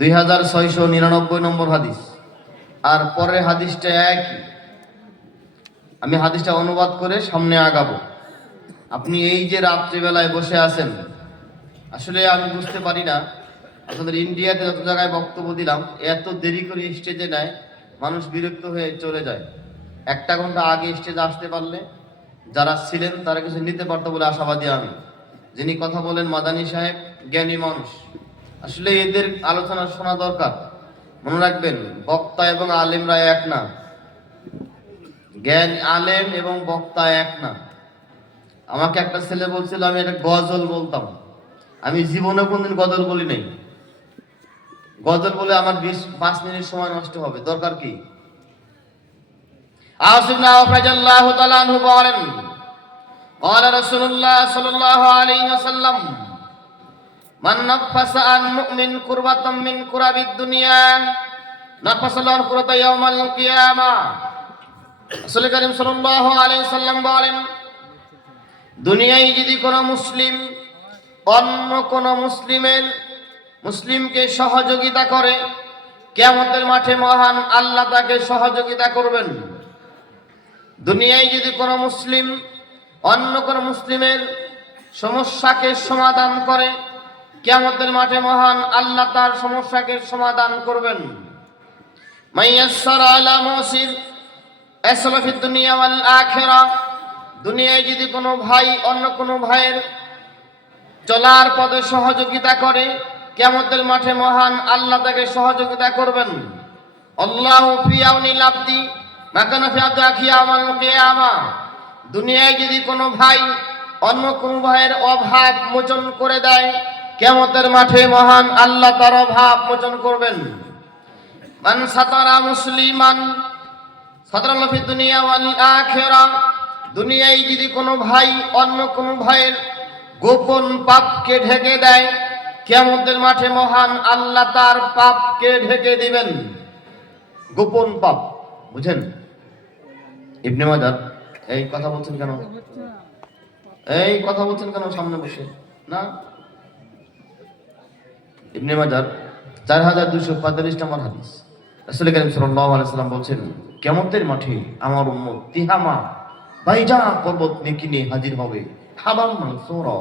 2699 নম্বর হাদিস। আর পরের হাদিসটা একই। আমি হাদিসটা অনুবাদ করে সামনে আগাবো। আপনি এই যে রাত্রিবেলায় বসে আছেন, আসলে আমি বুঝতে পারি না, আপনাদের ইন্ডিয়াতে যত জায়গায় বক্তব্য দিলাম, এত দেরি করে স্টেজে নেয়, মানুষ বিরক্ত হয়ে চলে যায়। 1 ঘন্টা আগে স্টেজে আসতে পারলে যারা ছিলেন তারা কিছু নিতে পারতো বলে আশাবাদী আমি। যিনি কথা বলেন মাদানী সাহেব, জ্ঞানী মানুষ, আসলে এদের আলোচনা শোনা দরকার। মনে রাখবেন, বক্তা এবং আলেমরা এক না। জ্ঞান, আলেম এবং বক্তা এক না। আমাকে একটা ছেলে বলছিল আমি একটা গজল বলতাম। আমি জীবনে কোনদিন গজল বলি নাই। গজল বলে আমার 5 মিনিট সময় নষ্ট হবে, দরকার কি? আসিফনা রাদিয়াল্লাহু তাআলা আনহু বলেন, قال رسول الله صلى الله عليه وسلم من نفس عن مؤمن كربة من كرب الدنيا نفس له كربة يوم القيامة। রাসূল করিম সাল্লাল্লাহু আলাইহি ওয়াসাল্লাম বলেন, দুনিয়ায় যদি কোনো মুসলিম অন্য কোনো মুসলিমকে সহযোগিতা করে, কিয়ামতের মাঠে মহান আল্লাহ তাকে সহযোগিতা করবেন। দুনিয়ায় যদি কোনো মুসলিম অন্য কোনো মুসলিমের সমস্যাকে সমাধান করে, কিয়ামতের মাঠে মহান আল্লাহ তার সমস্যাকে সমাধান করবেন। মাইয়াসসারা আলা মুসির আসলা ফিদ দুনিয়া ওয়াল আখিরাহ। দুনিয়ায় যদি কোনো ভাই অন্য কোনো ভাইয়ের চলার পথে সহযোগিতা করে, কিয়ামতের মাঠে মহান আল্লাহ তাকে সহযোগিতা করবেন। আল্লাহু ফি আউনিল আবদি মা কানা ফি আবদি আখি ইয়াউমাল কিয়ামা। দুনিয়ায় যদি কোনো ভাই অন্য কোনো ভাইয়ের অভাব মোচন করে দেয়, কিয়ামতের মাঠে মহান আল্লাহ তার অভাব মোচন করবেন। মান সাতারা মুসলিমান সাতারাল্লাহু ফিদ দুনিয়া ওয়াল আখিরাহ। দুনিয়ায় যদি কোনো ভাই অন্য কোনো ভাইয়ের গোপন পাপকে ঢেকে দেয়, কিয়ামতের মাঠে মহান আল্লাহ তার পাপকে ঢেকে দিবেন। গোপন পাপ বুঝেন? ইবনে মাজাহ এই কথা বলছেন কেন? এই কথা বলছেন কেন সামনে বসে? না, ইবনে মাজাহ 4245 নম্বর হাদিস। রাসূল করিম সাল্লাল্লাহু আলাইহি ওয়াসাল্লাম বলছেন, কিয়ামতের মাঠে আমার উম্মত তিহামা বাইজা পর্বত নেকি নিয়ে হাজির হবে। হাবাম মানসুরা,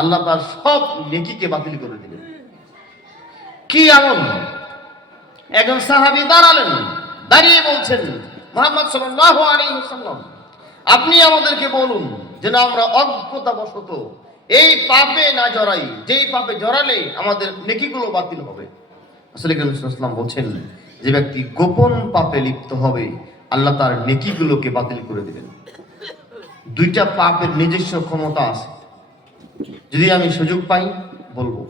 আল্লাহ তার সব নেকিকে বাতিল করে দিলেন। কি এমন? একজন সাহাবী দাঁড়ালেন, দাঁড়িয়ে বলছেন, মুহাম্মদ সাল্লাল্লাহু আলাইহি ওয়াসাল্লাম, আপনি আমাদেরকে বলুন যেন আমরা অজ্ঞতাবশত এই পাপে না জড়াই, যেই পাপে জড়ালে আমাদের নেকিগুলো বাতিল হবে। রাসূল করিম সাল্লাল্লাহু আলাইহি ওয়াসাল্লাম বলছেন, যে ব্যক্তি গোপন পাপে লিপ্ত হবে, আল্লাহ তার নেকিগুলোকে বাতিল করে দিবেন। 2টা পাপের নিজস্ব ক্ষমতা আছে, যদি আমি সুযোগ পাই বলবো।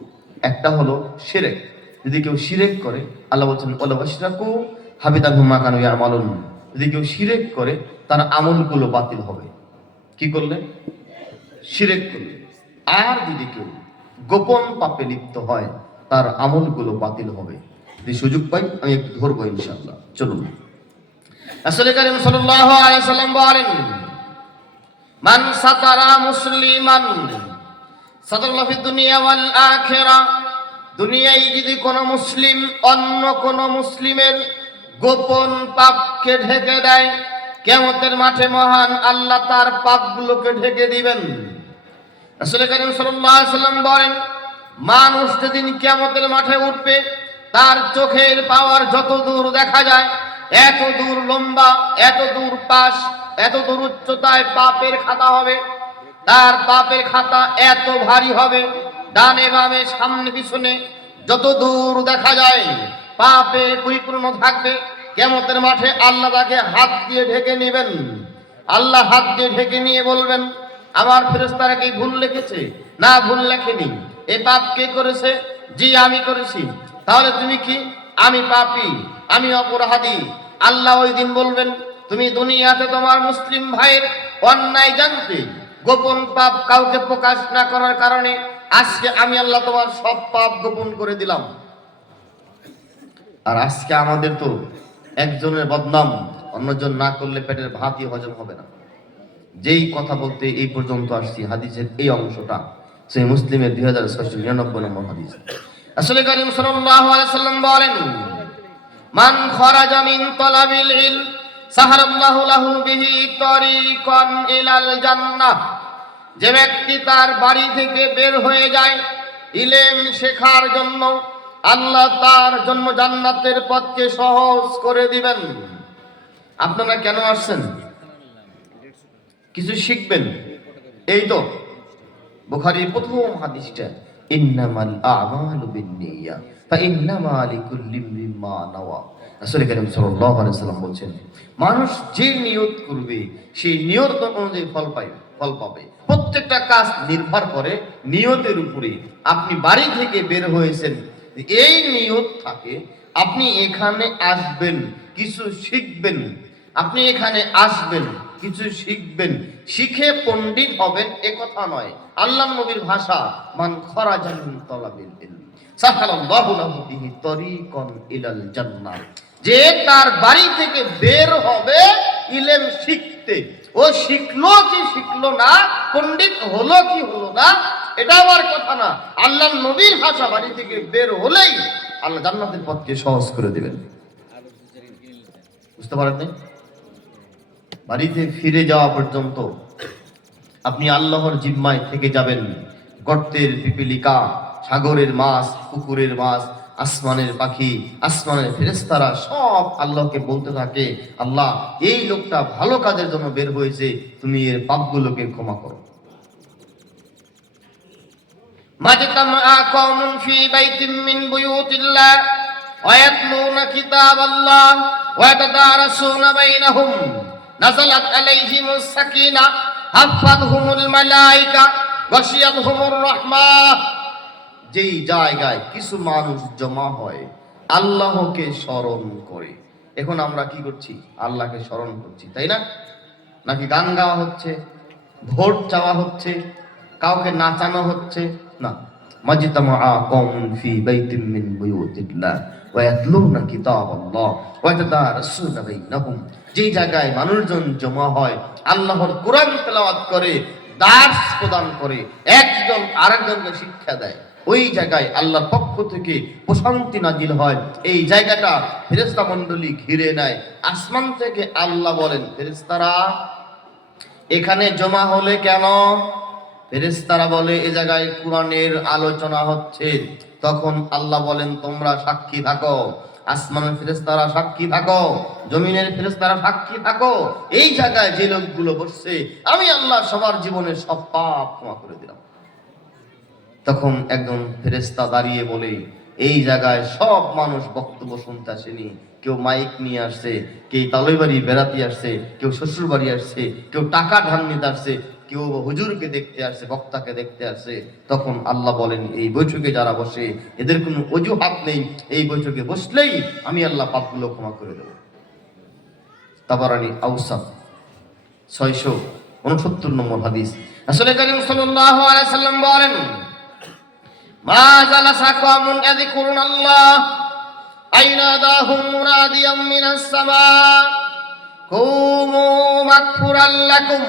একটা হলো শিরক। যদি কেউ শিরক করে, আল্লাহ বলছেন ওয়ালা ওয়াশরাকু হাবিতা আনহুম মা কানু ইয়ামালুন। যদি কেউ শিরক করে, তার আমলগুলো বাতিল হবে। কি করলে? শিরক করলে। আর যদি কেউ গোপন পাপে লিপ্ত হয়, তার আমলগুলো বাতিল হবে। যদি সুযোগ পাই আমি একটু ধরবো ইনশাআল্লাহ। চলুন। রাসূল করিম সাল্লাল্লাহু আলাইহি ওয়াসাল্লাম বলেন, মান সাতারা মুসলিমান সাতারাল্লাহু ফিদ দুনিয়া ওয়াল আখিরাহ। দুনিয়ায় যদি কোনো মুসলিম অন্য কোনো মুসলিমের গোপন পাপকে ঢেকে দেয়, কিয়ামতের মাঠে মহান আল্লাহ তার পাপগুলোকে ঢেকে দিবেন। রাসূল করিম সাল্লাল্লাহু আলাইহি ওয়াসাল্লাম বলেন, মানুষ যেদিন কিয়ামতের মাঠে উঠবে, তার চোখের পাওয়ার যত দূর দেখা যায়, এত দূর লম্বা, এত দূর পাশ, এত দূর উচ্চতায় পাপের খাতা হবে। তার পাপের খাতা এত ভারী হবে, ডানে বামে সামনে পিছনে যত দূর দেখা যায় পাপে পরিপূর্ণ থাকবে। কিয়ামতের মাঠে আল্লাহ তাকে হাত দিয়ে ঢেকে নেবেন। আল্লাহ হাত দিয়ে ঢেকে নিয়ে বলবেন, আমার ফেরেশতারা কি ভুল লিখেছে? না, ভুল লেখেনি। এই পাপ কে করেছে? জি, আমি করেছি। তাহলে তুমি কি? আমি পাপী, আমি অপরাধী। আল্লাহ ওই দিন বলবেন, তুমি দুনিয়াতে তোমার মুসলিম ভাইয়ের অন্যায় জানতে, গোপন পাপ কাউকে প্রকাশ না করার কারণে আজকে আমি আল্লাহ তোমার সব পাপ গোপন করে দিলাম। আর আজকে আমাদের তো একজনের বদনাম অন্যজন না করলে পেটের ভাতই হজম হবে না। যেই কথা বলতে এই পর্যন্ত আসছি, হাদিসের এই অংশটা সেই মুসলিমের 2699 নম্বর হাদিস। রাসূল করিম সাল্লাল্লাহু আলাইহি ওয়াসাল্লাম বলেন, মান খারাজা মিন তালাবিল ইলম সাহারাল্লাহু লাহু বিহি তারিকান ইলাল জান্নাহ। যে ব্যক্তি তার বাড়ি থেকে বের হয়ে যায় ইলম শেখার জন্য, আল্লাহ তার জন্য জান্নাতের পথকে সহজ করে দিবেন। আপনারা কেন আসছেন? কিছু শিখবেন, এই তো বুখারীর প্রথম হাদিসটা, ইন্নামাল আ'মালু বিন্নিয়াত ফাইন্নামা লিকুল্লি ইমরিন মা নাওয়া। রাসূল করিম সাল্লাল্লাহু আলাইহি ওয়াসাল্লাম বলেন, মানুষ যে নিয়ত করবে সেই নিয়ত অনুযায়ী ফল পাবে। প্রত্যেকটা কাজ নির্ভর করে নিয়তের উপরে। আপনি বাড়ি থেকে বের হয়েছেন, এই নিয়ত থাকে আপনি এখানে আসবেন, কিছু শিখবেন। আপনি এখানে আসবেন, কিছু শিখবেন, শিখে পণ্ডিত হবেন, এ কথা নয়। আল্লাহর নবীর ভাষা, মান খারাজা মিন তালাবিল ইলম সাহালাল্লাহু লাহু বিহি তারিকান ইলাল জান্নাহ। যে তার বাড়ি থেকে বের হবে ইলম শিখতে, ও শিখলো কি শিখলো না, পণ্ডিত হলো কি হলো না, এটা আমার কথা না। আল্লাহর নবীর ভাষা, বাড়ি থেকে বের হলেই আল্লাহ জান্নাতের পথকে সহজ করে দিবেন। বুঝতে পারেন? বাড়িতে ফিরে যাওয়া পর্যন্ত আপনি আল্লাহর জিম্মায় থেকে যাবেন। গর্তের পিপীলিকা, সাগরের মাছ, পুকুরের মাছ, আসমানের পাখি, আসমানের ফেরেশতারা সব আল্লাহকে বলতে থাকে, আল্লাহ এই লোকটা ভালো কাজের জন্য বের হয়েছে, তুমি এর পাপগুলোকে ক্ষমা করো। মাজতামা কওমুন ফি বাইতিন মিন বুয়ুতিল্লাহ ওয়া ইয়াতলুনা কিতাবাল্লাহ ওয়া ইয়াতাদারাসুনা বাইনাহুম নাযালাত আলাইহিমুস সাকিনাহ হাফাতহুমুল মালায়েকা গাশিয়াতহুমুর রাহমাহ। যেই জায়গায় কিছু মানুষ জমা হয় আল্লাহকে স্মরণ করে। এখন আমরা কি করছি? আল্লাহকে স্মরণ করছি, তাই না? নাকি গান গাওয়া হচ্ছে, ভোট চাওয়া হচ্ছে, কাউকে নাচানো হচ্ছে? না। মাজতামা কওমুন ফি বাইতিন মিন বুয়ুতিল্লাহ ওয়া ইয়াতলুনা কিতাবাল্লাহ ওয়া ইয়াতাদারাসুনা বাইনাহুম। যেই জায়গায় মানুষজন জমা হয়, আল্লাহর কোরআন তেলাওয়াত করে, দার্স প্রদান করে, একজন আরেকজনকে শিক্ষা দেয়, ওই জায়গায় আল্লাহর পক্ষ থেকে প্রশান্তি নাজিল হয়। এই জায়গাটা ফেরেশতা মণ্ডলী ঘিরে নেয়। আসমান থেকে আল্লাহ বলেন, ফেরেশতারা এখানে জমা হলে কেন? ফেরেশতারা বলে, এ জায়গায় কোরআনের আলোচনা হচ্ছে। তখন আল্লাহ বলেন, তোমরা সাক্ষী থাকো। আসমানের ফেরেশতারা সাক্ষী থাকো, জমিনের ফেরেশতারা সাক্ষী থাকো। এই জায়গায় যে লোকগুলো বসছে, আমি আল্লাহ সবার জীবনের সব পাপ ক্ষমা করে দিলাম। তখন একজন ফেরেশতা দাঁড়িয়ে বলে, এই জায়গায় সব মানুষ বক্তব্য শুনতে আসেনি। কেউ মাইক নিয়ে আসছে, কেউ তালই বাড়ি বেড়াতে আসছে, কেউ শ্বশুর বাড়ি আসছে, কেউ টাকা ধার নিতে আসছে, কেউ হুজুরকে দেখতে আসছে, বক্তাকে দেখতে আসছে। তখন আল্লাহ বলেন, এই বৈঠকে যারা বসে এদের কোনো অজুহাত নেই, এই বৈঠকে বসলেই আমি আল্লাহ পাপগুলো ক্ষমা করে দেব। তাবারানী আউসাফ 669 নম্বর হাদিস। রাসূল করিম সাল্লাল্লাহু আলাইহি সাল্লাম বলেন, মা জালাসা কওমুন ইয়াযকুরুনাল্লাহ আইনাদাহুম মুনাদিয়াম মিনাস সামা কুমু মাগফুরাল লাকুম।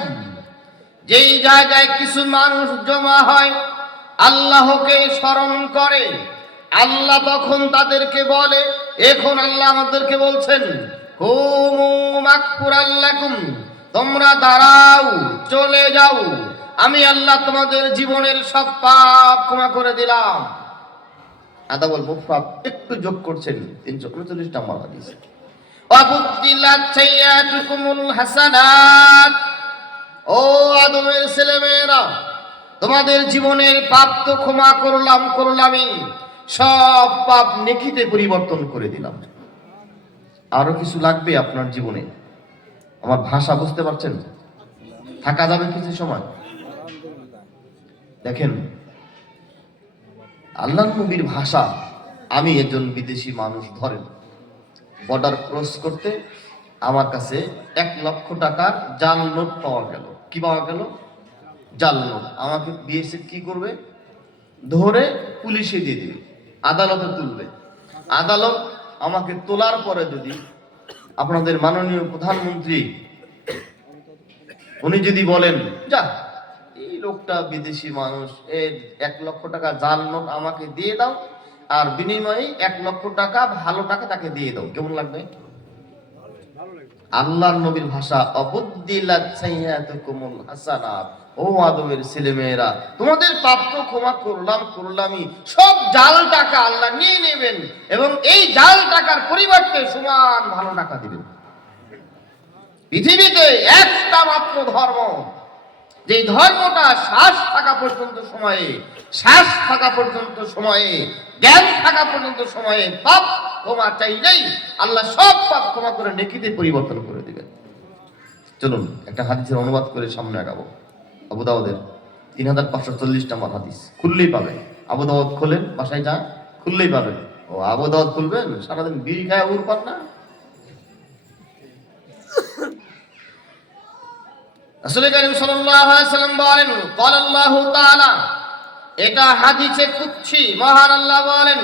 যেই জায়গায় কিছু মানুষ জমা হয় আল্লাহকে স্মরণ করে, আল্লাহ তখন তাদেরকে বলে, এখন আল্লাহ আমাদেরকে বলছেন, কুমু মাগফুরাল লাকুম, তোমরা দাঁড়াও, চলে যাও, আমি আল্লাহ তোমাদের জীবনের সব পাপ ক্ষমা করে দিলাম। আদাবুল মুফরাদ একটু যোগ করছেন 339 নম্বর হাদিস। ওয়াবুদ্দিলাত সাইয়্যাতুকুমুল হাসানাত, ও আদমের ছেলেমেয়েরা, তোমাদের জীবনের পাপ তো ক্ষমা করলামই, সব পাপ নেকিতে পরিবর্তন করে দিলাম। আরো কিছু লাগবে আপনার জীবনে? আমার ভাষা বুঝতে পারছেন? থাকা যাবে কিছু সময়? দেখেন, আল্লাহর নবীর ভাষা, আমি একজন বিদেশি মানুষ, ধরেন বর্ডার ক্রস করতে আমার কাছে 1 লক্ষ টাকার জাল নোট পাওয়া গেল। কি পাওয়া গেল? জাল নোট। আমাকে বিএসএফ কি করবে? ধরে পুলিশে দিয়ে দিবে, আদালতে তুলবে। আদালত আমাকে তোলার পরে যদি আপনাদের মাননীয় প্রধানমন্ত্রী উনি যদি বলেন, যা এই লোকটা বিদেশি মানুষ, এর 1 লক্ষ টাকা জাল নোট আমাকে দিয়ে দাও, আর বিনিময়ে 1,00,000 টাকা ভালো টাকা তাকে দিয়ে দাও, কেমন লাগবে? আল্লাহর নবীর ভাষা, অবুদ্দিলাত সাইয়াতুকুমুল হাসানাত, ও আদমের ছেলেমেয়েরা, তোমাদের পাপ তো ক্ষমা করলামই, সব জাল টাকা আল্লাহ নিয়ে নেবেন এবং এই জাল টাকার পরিবর্তে সমান ভালো টাকা দিবেন। পৃথিবীতে একটা মাত্র ধর্ম, যে ধর্মটা শ্বাস থাকা পর্যন্ত সময়ে জ্ঞান থাকা পর্যন্ত সময়ে পাপ ক্ষমা চাইলেই আল্লাহ সব পাপ ক্ষমা করে নেকিতে পরিবর্তন করে দিবেন। চলুন একটা হাদিসের অনুবাদ করে সামনে আগাবো। আবু দাউদের 3540 নম্বর হাদিস, খুললেই পাবেন। আবু দাউদ খোলেন, বাসায় যান, খুললেই পাবেন। ও আবু দাউদ খুলবেন, সারাদিন বিড়ি খায় উর পান না। রাসূল কারীম সাল্লাল্লাহু আলাইহি ওয়াসাল্লাম বলেন, ক্বালা আল্লাহু তাআলা, এটা হাদিসে কুদসি, মহান আল্লাহ বলেন,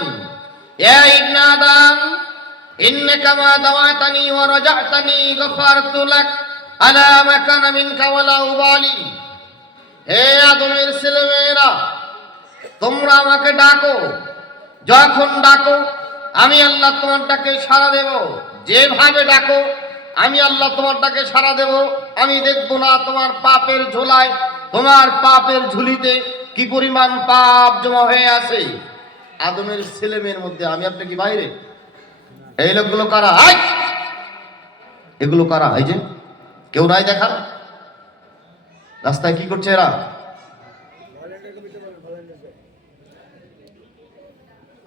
ইয়া ইবনে আদম ইন্নাকা মা দাওয়াতানি ওয়া রাজাতানি গফারতু লাক আলা মা কানা মিনকা ওয়ালা উবালি। হে আদমের ছেলেমেয়েরা, তোমরা আমাকে ডাকো, যখন ডাকো আমি আল্লাহ তোমার ডাকে সাড়া দেব। যেভাবে ডাকো আমি আল্লাহ তোমার ডাকে সাড়া দেব। আমি দেখবো না তোমার পাপের ঝোলায়, তোমার পাপের ঝুলিতে কি পরিমাণ পাপ জমা হয়ে আছে। আদমের ছেলেমেয়ের মধ্যে আমি আপনি কি বাইরে? এই লোকগুলো কারা? এগুলো কারা? এই যে কেউ নাই দেখা, রাস্তায় কি করছে এরা?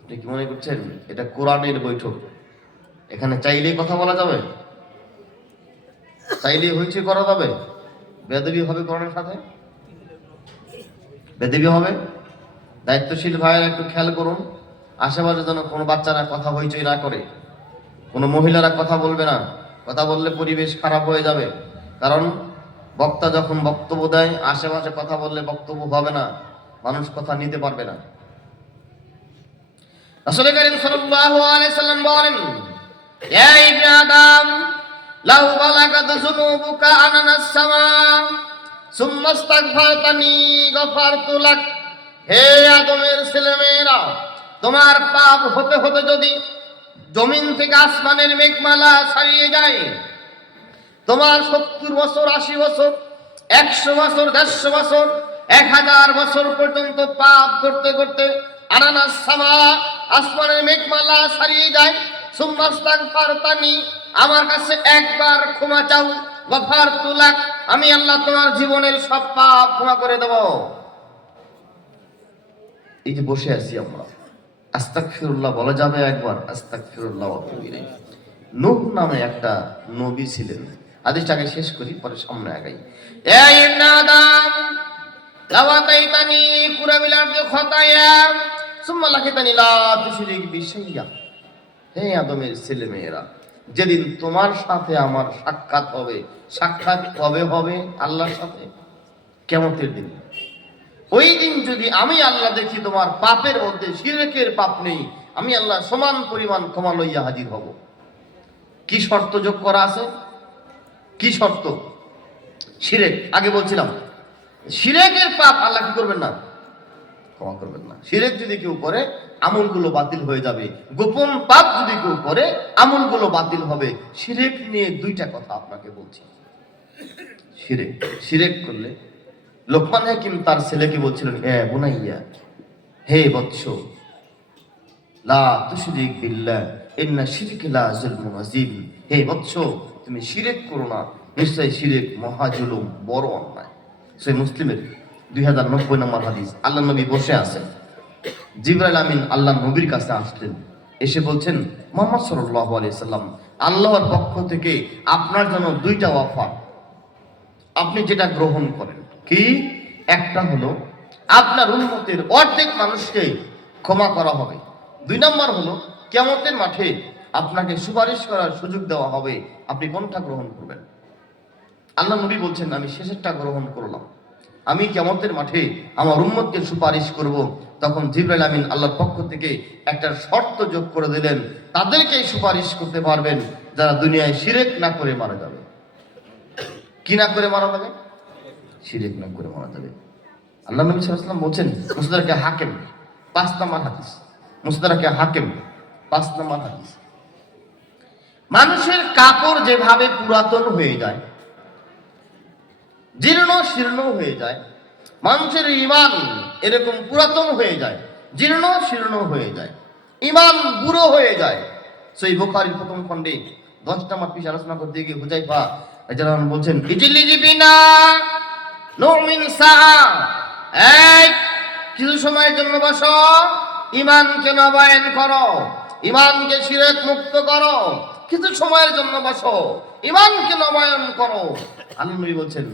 আপনি কি মনে করছেন এটা কোরআনের বৈঠক? এখানে চাইলেই কথা বলা যাবে, চাইলেই হইচই করা যাবে? বেয়াদবি হবে কোরআনের সাথে, বেয়াদবি হবে। দায়িত্বশীল ভাইয়েরা একটু খেয়াল করুন, আশেপাশে যেন কোনো বাচ্চারা কথা হইচই না করে, কোনো মহিলারা কথা বলবে না। কথা বললে পরিবেশ খারাপ হয়ে যাবে, কারণ বক্তা যখন বক্তব্য দেয় আশেপাশে কথা বললে বক্তব্য হবে না, মানুষ কথা নিতে পারবে না। রাসূল কারীম সাল্লাল্লাহু আলাইহি সাল্লাম বলেন, ইয়া ইবনে আদম লাউ বালাগাত যুনুবুকা আনানাস সামা সুম্মা ইস্তাগফারতানি গফারতু লাক। হে আদমের ছেলেমেয়েরা, তোমার পাপ হতে হতে যদি জমিন থেকে আসমানের মেঘমালা ছাড়িয়ে যায়, তোমার 70 বছর, 80 বছর, 100 বছর, 150 বছর, 1000 বছর পর্যন্ত পাপ করতে করতে আনানাস সামা, আসমানের মেঘমালা ছাড়িয়ে যায়, সুম্মা ইস্তাগফারতানি, আমার কাছে একবার ক্ষমা চাও, গফারতু লাক, আমি আল্লাহ তোমার জীবনের সব পাপ ক্ষমা করে দেব। এই যে বসে আছি আমরা, আস্তাগফিরুল্লাহ বলা যাবে একবার? আস্তাগফিরুল্লাহ ওয়া আতুবু ইলাইহি। নূহ নামে একটা নবী ছিলেন। হাদিসটাকে শেষ করি, পরে সামনে আগাই। ইয়া ইবনে আদম লাওয়াতাইতানি কুরাবিল আরদি খাতায়া সুম্মা লাকিতানি লা তুশরিক বি শাইয়্যা। হে আদমের ছেলেমেয়েরা, যেদিন তোমার সাথে আমার সাক্ষাৎ হবে, সাক্ষাৎ কবে হবে আল্লাহর সাথে? কিয়ামতের দিন। ওই দিন যদি আমি আল্লাহ দেখি তোমার পাপের মধ্যে শিরকের পাপ নেই, আমি আল্লাহ সমান পরিমাণ ক্ষমা লইয়া হাজির হব। কি শর্ত যোগ করা আছে? কি শর্ত? শিরক। আগে বলছিলাম শিরকের পাপ আল্লাহ কি করবেন না? ক্ষমা করবেন না। শিরক যদি কেউ করে আমলগুলো বাতিল হয়ে যাবে, গোপন পাপ যদি কেউ করে আমলগুলো বাতিল হবে। শিরক নিয়ে দুইটা কথা আপনাকে বলছি। শিরক করলে লোকমান হাকিম তার ছেলেকে বলছিলেন, হে বুনাইয়া, হে বৎস, লা তুশরিক বিল্লাহ ইন্না শিরকা লা যুলমুন আযীম। হে বৎস, তুমি শিরক করো না, নিশ্চয়ই শিরক মহা জুলুম, বড় অন্যায়। সহিহ মুসলিমের 2090 নম্বর হাদিস। আল্লাহ নবী বসে আছেন, জিবরাইল আমিন আল্লাহ নবীর কাছে আসলেন, এসে বলছেন, মুহাম্মদ সাল্লাল্লাহু আলাইহি সাল্লাম, আল্লাহর পক্ষ থেকে আপনার জন্য দুইটা অফার, আপনি যেটা গ্রহণ করেন। কি? একটা হলো আপনার উম্মতের অর্ধেক মানুষকে ক্ষমা করা হবে। 2 নম্বর হলো কিয়ামতের মাঠে আপনাকে সুপারিশ করার সুযোগ দেওয়া হবে। আপনি কোনটা গ্রহণ করবেন? আল্লাহ নবী বলছেন, আমি শেষেরটা গ্রহণ করলাম। আমি কিয়ামতের মাঠে আমার উম্মতকে সুপারিশ করব। তখন জিবরাইল আমিন আল্লাহর পক্ষ থেকে একটা শর্ত যোগ করে দিলেন, তাদেরকেই সুপারিশ করতে পারবেন যারা দুনিয়ায় শিরক না করে মারা যাবে। কি না করে মারা যাবে? শিরক না করে মারা যাবে। আল্লাহ নবী সাল্লাল্লাহু আলাইহি ওয়াসাল্লাম বলছেন, মুসনাদে হাকিম 5 নম্বর হাদিস, মুস্তাদরাকে হাকিম 5 নম্বর হাদিস। মানুষের কাপড় যেভাবে পুরাতন হয়ে যায়, জীর্ণ শীর্ণ হয়ে যায়, মানুষের ঈমান এরকম পুরাতন হয়ে যায়, জীর্ণ শীর্ণ হয়ে যায়, ঈমান বুড়ো হয়ে যায়। সহিহ বুখারীর প্রথম খণ্ডে 10 নম্বর পৃষ্ঠা আলোচনা করতে গিয়ে হুযায়ফা রাদিয়াল্লাহু আনহু বলছেন, ইজলিজি বিনা নুমিন সাআ, এই কিছু সময়ের জন্য বসো, ঈমানকে নবায়ন করো, ঈমানকে শিরক মুক্ত করো, কিছু সময়ের জন্য বসো, ঈমানকে নবায়ন করো। আল্লাহ নবী বলছেন,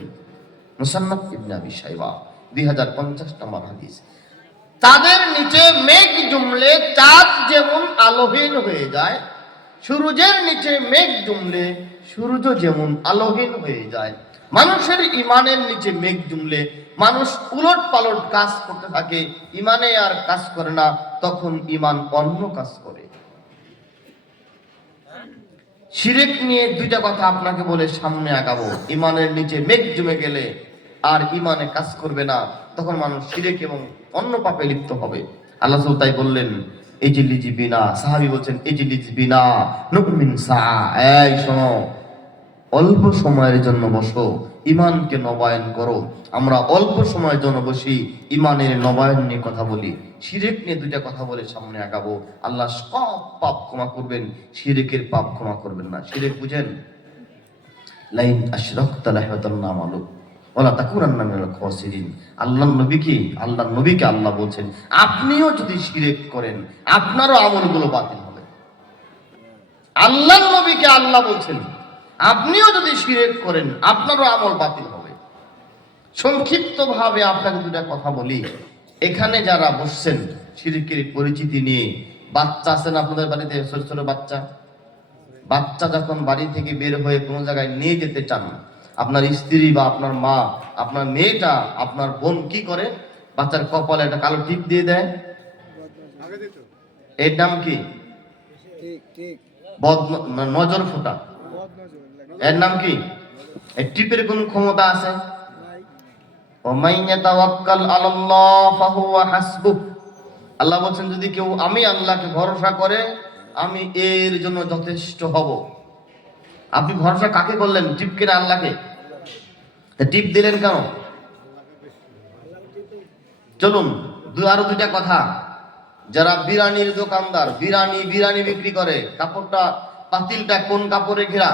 মুসান্নাফ ইবনে আবি শাইবা 2050 নম্বর হাদিস, তাদের নিচে মেঘ জমলে চাঁদ যেমন আলোহীন হয়ে যায়, সূর্যের নিচে মেঘ জমলে সূর্য যেমন আলোহীন হয়ে যায়, মানুষের ঈমানের নিচে মেঘ জমলে মানুষ উলট পালট কাজ করতে থাকে, ঈমানে আর কাজ করে না, তখন ঈমান অন্য কাজ করে। শিরক নিয়ে 2টা কথা আপনাকে বলে সামনে আগাবো। ঈমানের নিচে মেঘ জমে গেলে আর ঈমানে কাজ করবে না, তখন মানুষ শিরক এবং অন্য পাপে লিপ্ত হবে। আল্লাহ রাসূল তাই বললেন, ইজলিজি বিনা, সাহাবী বলছেন ইজলিজি বিনা নুমিন সাআ, এই শোনো, অল্প সময়ের জন্য বসো, ঈমানকে নবায়ন করো। আমরা অল্প সময়ের জন্য বসি, ঈমানের নবায়ন নিয়ে কথা বলি, শিরক নিয়ে 2টা কথা বলে সামনে আগাবো। আল্লাহ সব পাপ ক্ষমা করবেন, শিরকের পাপ ক্ষমা করবেন না। শিরক বুঝেন? লাইন আশরাকতা লাহবাতান্না আমালুক ওয়ালা তাকুনান্না মিনাল খাসিরিন। আল্লাহর নবীকে আল্লাহ বলছেন, আপনিও যদি শিরক করেন আপনারও আমলগুলো বাতিল হবে। আল্লাহর নবীকে আল্লাহ বলছেন, আপনিও যদি শিরক করেন আপনারও আমল বাতিল হবে। সংক্ষিপ্ত ভাবে আপনাকে 2টা কথা বলি। এখানে যারা বসছেন শিরকের পরিচিতি নিয়ে, বাচ্চা আছেন আপনাদের বাড়িতে, ছোট ছোট বাচ্চা যখন বাড়ি থেকে বের হয়ে কোনো জায়গায় নিয়ে যেতে চান, আপনার স্ত্রী বা আপনার মা, আপনার মেয়েটা, আপনার বোন কি করে? বাচ্চার কপালে একটা কালো টিপ দিয়ে দেয়। এর নাম কি? নজর ফোঁটা। এর নাম কি? এই টিপের কোন ক্ষমতা আছে? আল্লাহ বলছেন, যদি কেউ আমি আল্লাহকে ভরসা করে আমি এর জন্য যথেষ্ট হব। আপনি ভরসা কাকে করলেন? টিপকে না আল্লাহকে? টিপ দিলেন কেন? চলুন আরো 2টা কথা। যারা বিরানির দোকানদার, বিরানি বিক্রি করে, কাপড়টা, পাতিলটা কোন কাপড়ে ঘেরা?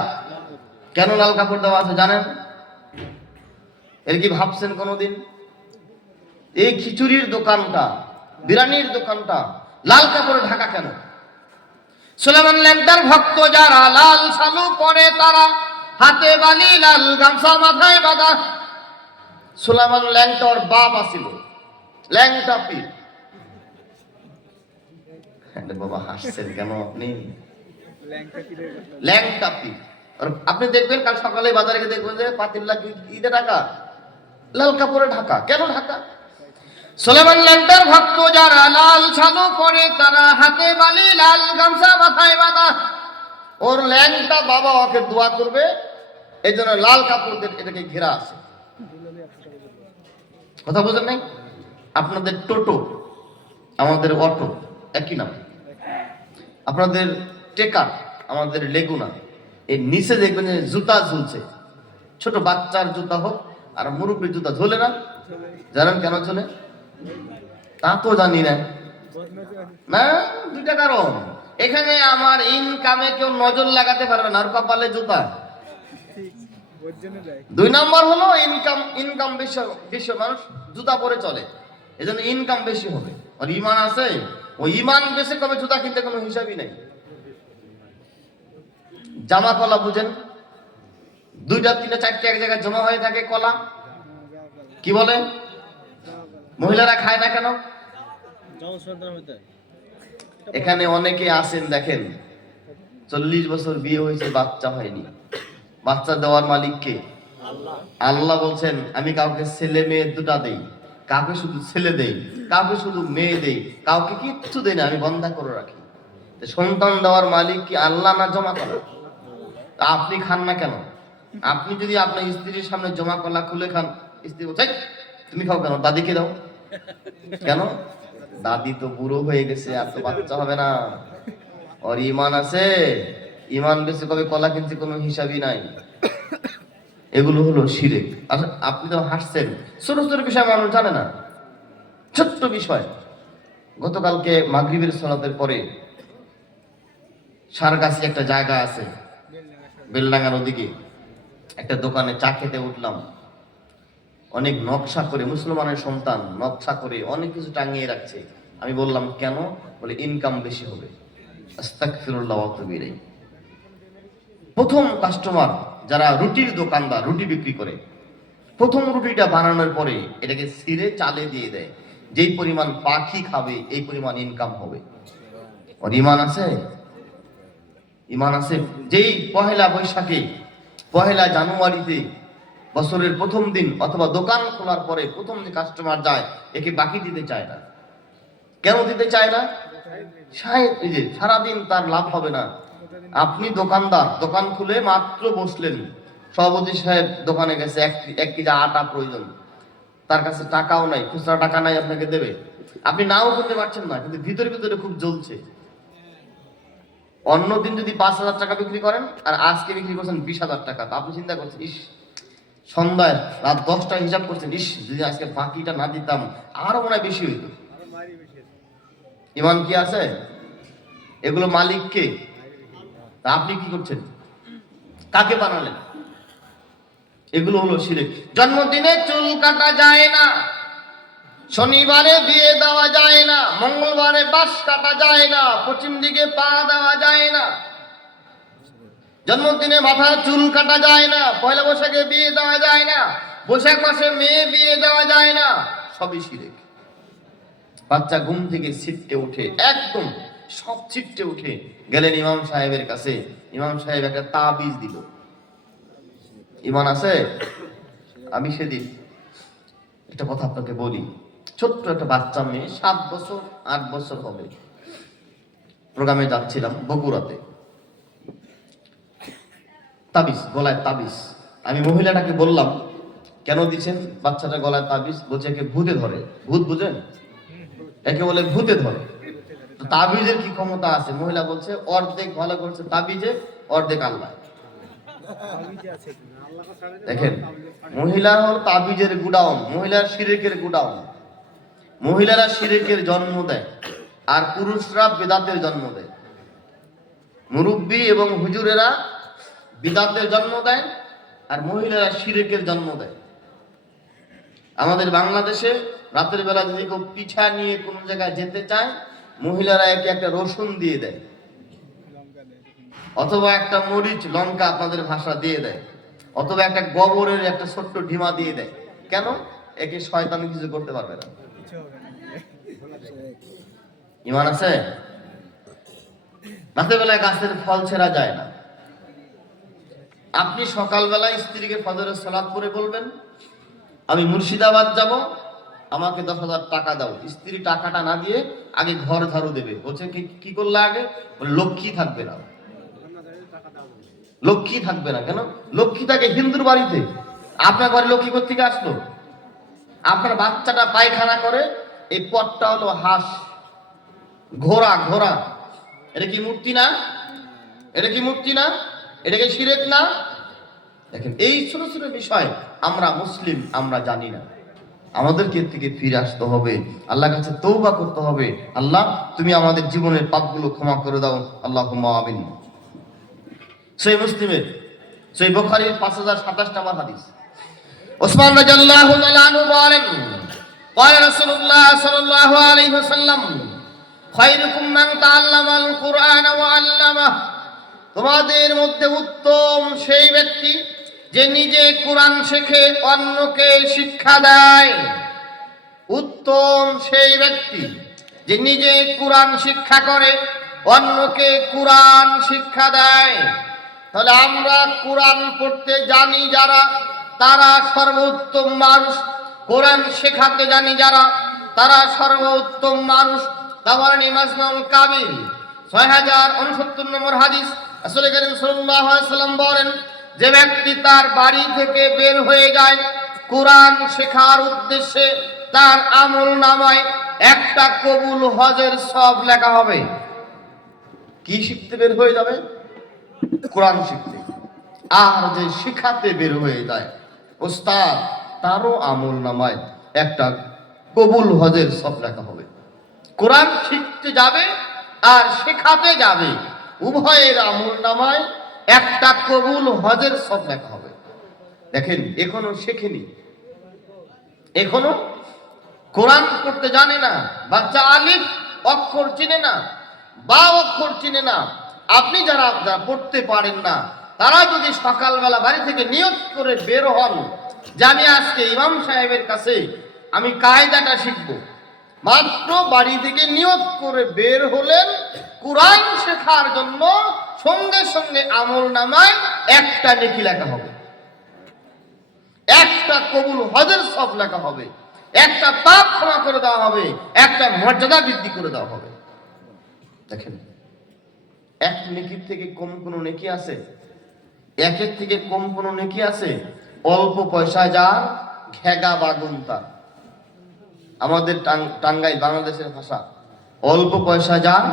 কেন লাল কাপড় দেওয়া আছে জানেন? এর কি ভাবছেন কোনোদিন? এই খিচুড়ির দোকানটা, বিরানির দোকানটা লাল কাপড়ে ঢাকা কেন? সুলাইমান ল্যাংটার ভক্ত যারা, লাল শালু পরে তারা, হাতে বালি, লাল গামছা মাথায় বাঁধা। সুলাইমান ল্যাংটার বাপ আছিল ল্যাংটা পীর। বাবা হাসছেন কেন আপনি? ল্যাংটা পীর। আপনি দেখবেন কাল সকালে বাজারে গিয়ে দেখবেন যে পাতিল্লা ঈদে ঢাকা, লাল কাপড়ে ঢাকা। কেন ঢাকা? সুলাইমান ল্যাংটার ভক্ত যারা, লাল শালু পরে তারা, হাতে বালি, লাল গামছা মাথায় বাঁধা। ওর ল্যাংটা বাবা ওকে দোয়া করবে, এই জন্য লাল কাপড় দিয়ে এটাকে ঘেরা আছে। কথা বুঝেন নাই? আপনাদের টোটো, আমাদের অটো একই নাম। আপনাদের টেকার, আমাদের লেগুনা। এর নিচে দেখবেন যে জুতা ঝুলছে, ছোট বাচ্চার জুতা হোক আর মুরব্বীর জুতা ঝোলে না? জানেন কেন ঝোলে? তা তো জানি না। 2টা কারণ। এখানে আমার ইনকামে কেউ নজর লাগাতে পারবে না, আর কপালে জুতা। 2 নম্বর হলো ইনকাম বেশি মানুষ জুতা পরে চলে, এজন্য ইনকাম বেশি হবে। আর ঈমান আছে, ওই ঈমান বেশি কবে জুতা কিনতে কোনো হিসাবই নাই। জামা কলা বুঝেন? 2টা 3টা 4টা এক জায়গায় জমা হয়ে থাকে কলা, কি বলে? মহিলারা খায় না কেন? এখানে অনেকে আছেন দেখেন 40 বছর বিয়ে হয়েছে, বাচ্চা হয়নি। বাচ্চা দেওয়ার মালিক কে? আল্লাহ বলছেন, আমি কাউকে ছেলে মেয়ে 2টা দেই, কাউকে শুধু ছেলে দেই, কাউকে শুধু মেয়ে দেই, কাউকে কিচ্ছু দেই না, আমি বন্ধা করে রাখি। সন্তান দেওয়ার মালিক কি আল্লাহ না জমা কলা? আপনি খান না কেন? আপনি যদি আপনার স্ত্রীর সামনে জমা কলা খুলে খান, স্ত্রী বলছে তুমি খাও কেন? দাদিকে দাও। কেন? দাদি তো বুড়ো হয়ে গেছে, আর তো বাচ্চা হবে না। ওর ইমান আছে, ইমান বেশি কবে কলা কিনছে কোনো হিসাবই নাই। এগুলো হলো শিরক। আর আপনি তো হাসছেন, ছোট ছোট বিষয় মানুষ জানে না, ছোট্ট বিষয়। গতকালকে মাগরিবের সালাতের পরে সারগাছি একটা জায়গা আছে বেলডাঙ্গার ওদিকে, একটা দোকানে চা খেতে উঠলাম। অনেক নকশা করে, মুসলমানের সন্তান নকশা করে অনেক কিছু টাঙিয়ে রাখছে। আমি বললাম কেন? বলে ইনকাম বেশি হবে। আস্তাগফিরুল্লাহ ওয়া আতুবু ইলাইহি। প্রথম কাস্টমার যারা রুটির দোকানদার, রুটি বিক্রি করে, প্রথম রুটিটা বানানোর পরে এটাকে ছিঁড়ে চালে দিয়ে দেয়। যেই পরিমাণ পাখি খাবে এই পরিমাণ ইনকাম হবে। ওর ইমান আছে, ইমান আছে। যেই পহেলা বৈশাখে, পহেলা জানুয়ারিতে, বছরের প্রথম দিন অথবা দোকান খোলার পরে প্রথম যে কাস্টমার যায়, একে বাকি দিতে চায় না। কেন দিতে চায় না? সারাদিন তার লাভ হবে না। আপনি দোকানদার, দোকান খুলে মাত্র বসলেন, সভাপতি সাহেব দোকানে গেছে, এক কেজি আটা প্রয়োজন, তার কাছে টাকাও নাই, খুচরা টাকা নাই আপনাকে দেবে। আপনি নাও করতে পারছেন না, কিন্তু ভিতরে ভিতরে খুব জ্বলছে। অন্যদিন যদি 5,000 টাকা বিক্রি করেন আর আজকে বিক্রি করছেন 20,000 টাকা, তো আপনি চিন্তা করছেন, ইস সন্ধ্যায় রাত 10টায় হিসাব করছেন, ইস যদি আজকে বাকিটা না দিতাম আরো মনে হয় বেশি হইত। ইমান কি আছে? এগুলো মালিক কে? আপনি কি করছেন? কাকে বানালেন? এগুলো হলো শিরক। জন্মদিনে চুল কাটা যায় না, শনিবারে বিয়ে দেওয়া যায় না, মঙ্গলবারে বাস কাটা যায় না, পশ্চিম দিকে পা দেওয়া যায় না, জন্মদিনে মাথার চুল কাটা যায় না, পয়লা বৈশাখে বিয়ে দেওয়া যায় না, বৈশাখ মাসে মেয়ে বিয়ে দেওয়া যায় না, সবই শিরক। বাচ্চা ঘুম থেকে ছিটতে উঠে, একদম সব ছিটতে উঠে গেলেন ইমাম সাহেবের কাছে, ইমাম সাহেব একটা তাবিজ দিল। ইমান আছে? আমি সেদিন একটা কথা আপনাকে বলি, ছোট্ট একটা বাচ্চা মেয়ে, 7 বছর 8 বছর হবে, প্রোগ্রামে যাচ্ছিলাম বগুড়াতে, তাবিজ, গলায় তাবিজ। আমি মহিলাটাকে বললাম কেন দিচ্ছেন বাচ্চাটা গলায় তাবিজ? বলছে একে ভূতে ধরে। ভূত বুঝেন? একে বলে ভূতে ধরে। তাবিজের কি ক্ষমতা আছে? মহিলা বলছে অর্ধেক ভালো করছে তাবিজে, অর্ধেক আল্লাহ। দেখেন, মহিলা হল তাবিজের গুডাউন, মহিলার শিরকের গুডাউন। মহিলারা শিরকের জন্ম দেয় আর পুরুষরা বিদাতের জন্ম দেয়। মুরব্বী এবং হুজুরেরা বিদাতের জন্ম দেয় আর মহিলারা শিরকের জন্ম দেয়। আমাদের বাংলাদেশে রাতের বেলা যদি কেউ পিঠা নিয়ে কোনো জায়গায় যেতে চায়, মহিলারা একে একটা রসুন দিয়ে দেয়, অথবা একটা মরিচ লঙ্কা আপনাদের ভাষা দিয়ে দেয়, অথবা একটা গোবরের একটা ছোট্ট ঢিমা দিয়ে দেয়। কেন? একে শয়তান কিছু করতে পারবে না। ইমান আছে? রাতের বেলায় গাছের ফল ছেঁড়া যায় না। আপনি সকালবেলায় স্ত্রীকে ফজরের সালাত পড়ে বলবেন আমি মুর্শিদাবাদ যাব, আমাকে 10,000 টাকা দাও। স্ত্রী টাকাটা না দিয়ে আগে ঘর ঝাড়ু দেবে। বলছে কি করলে? আগে লক্ষ্মী থাকবে না। লক্ষ্মী থাকবে না কেন? লক্ষ্মী থাকে হিন্দুর বাড়িতে। আপনার ঘরে লক্ষ্মী কোত্থেকে আসলো? আপনার বাচ্চাটা পায়খানা করে, এই পথটা হলো হাঁস, ঘোড়া, ঘোড়া। এটা কি মূর্তি না? এটা কি মূর্তি না? এটা কি শিরক না? দেখেন, এই ছোট ছোট বিষয় আমরা মুসলিম, আমরা জানি না। আমাদেরকে থেকে ফিরে আসতে হবে, আল্লাহর কাছে তওবা করতে হবে। আল্লাহ তুমি আমাদের জীবনের পাপগুলো ক্ষমা করে দাও, আল্লাহুম্মা আমিন। সহিহ মুসলিমের, সহিহ বুখারীর 5027 নম্বর হাদিস। ওসমান রাদিয়াল্লাহু তাআলা আনহু বলেন, قال رسول الله صلى الله عليه وسلم خيركم من تعلم القرآن وعلمه। তোমাদের মধ্যে উত্তম সেই ব্যক্তি যে নিজে কোরআন শেখে, অন্যকে শিক্ষা দেয়। উত্তম সেই ব্যক্তি যে নিজে কোরআন শিক্ষা করে, অন্যকে কোরআন শিক্ষা দেয়। তাহলে আমরা কোরআন পড়তে জানি যারা, তারা সর্বোত্তম মানুষ। কোরআন শেখাতে জানি যারা, তারা সর্বোত্তম মানুষ। তাবারানী মাজমুল কাবির 6069 নম্বর হাদিস। রাসূল করিম সাল্লাল্লাহু আলাইহি ওয়াসাল্লাম বলেন, যে ব্যক্তি তার বাড়ি থেকে বের হয়ে যায় কোরআন শেখার উদ্দেশ্যে, তার আমল নামায় একটা কবুল হজের সব লেখা হবে। কি শিখতে বের হয়ে যাবে? কোরআন শিখতে। আর যে শিখাতে বের হয়ে যায় ওস্তাদ, তারও আমল নামায় একটা কবুল হজের সব লেখা হবে। কোরআন শিখতে যাবে আর শেখাতে যাবে, উভয়ের আমল নামায় একটা কবুল হজের সব লেখা হবে। দেখেন, এখনো শেখেনি, এখনো কোরআন পড়তে জানে না, বাচ্চা আলিফ অক্ষর চিনে না, বা অক্ষর চিনে না। আপনি যারা পড়তে পারেন না, তারা যদি সকালবেলা বাড়ি থেকে নিয়ত করে বের হন যে আমি আজকে ইমাম সাহেবের কাছে আমি কায়দাটা শিখবো, মাত্র বাড়ি থেকে নিয়ত করে বের হলেন কোরআন শেখার জন্য, সঙ্গে সঙ্গে আমল নামায় একটা নেকি লেখা হবে, একটা কবুল হজের সব লেখা হবে, একটা পাপ ক্ষমা করে দেওয়া হবে, একটা মর্যাদা বৃদ্ধি করে দেওয়া হবে। দেখেন, এক নেকির থেকে কম কোনো নেকি আছে? একের থেকে কম কোনো নেকি আছে? অল্প পয়সা যার ঘেগা বাগুন তার। আমাদের টাঙ্গাইল বাংলাদেশের ভাষা, অল্প পয়সা যার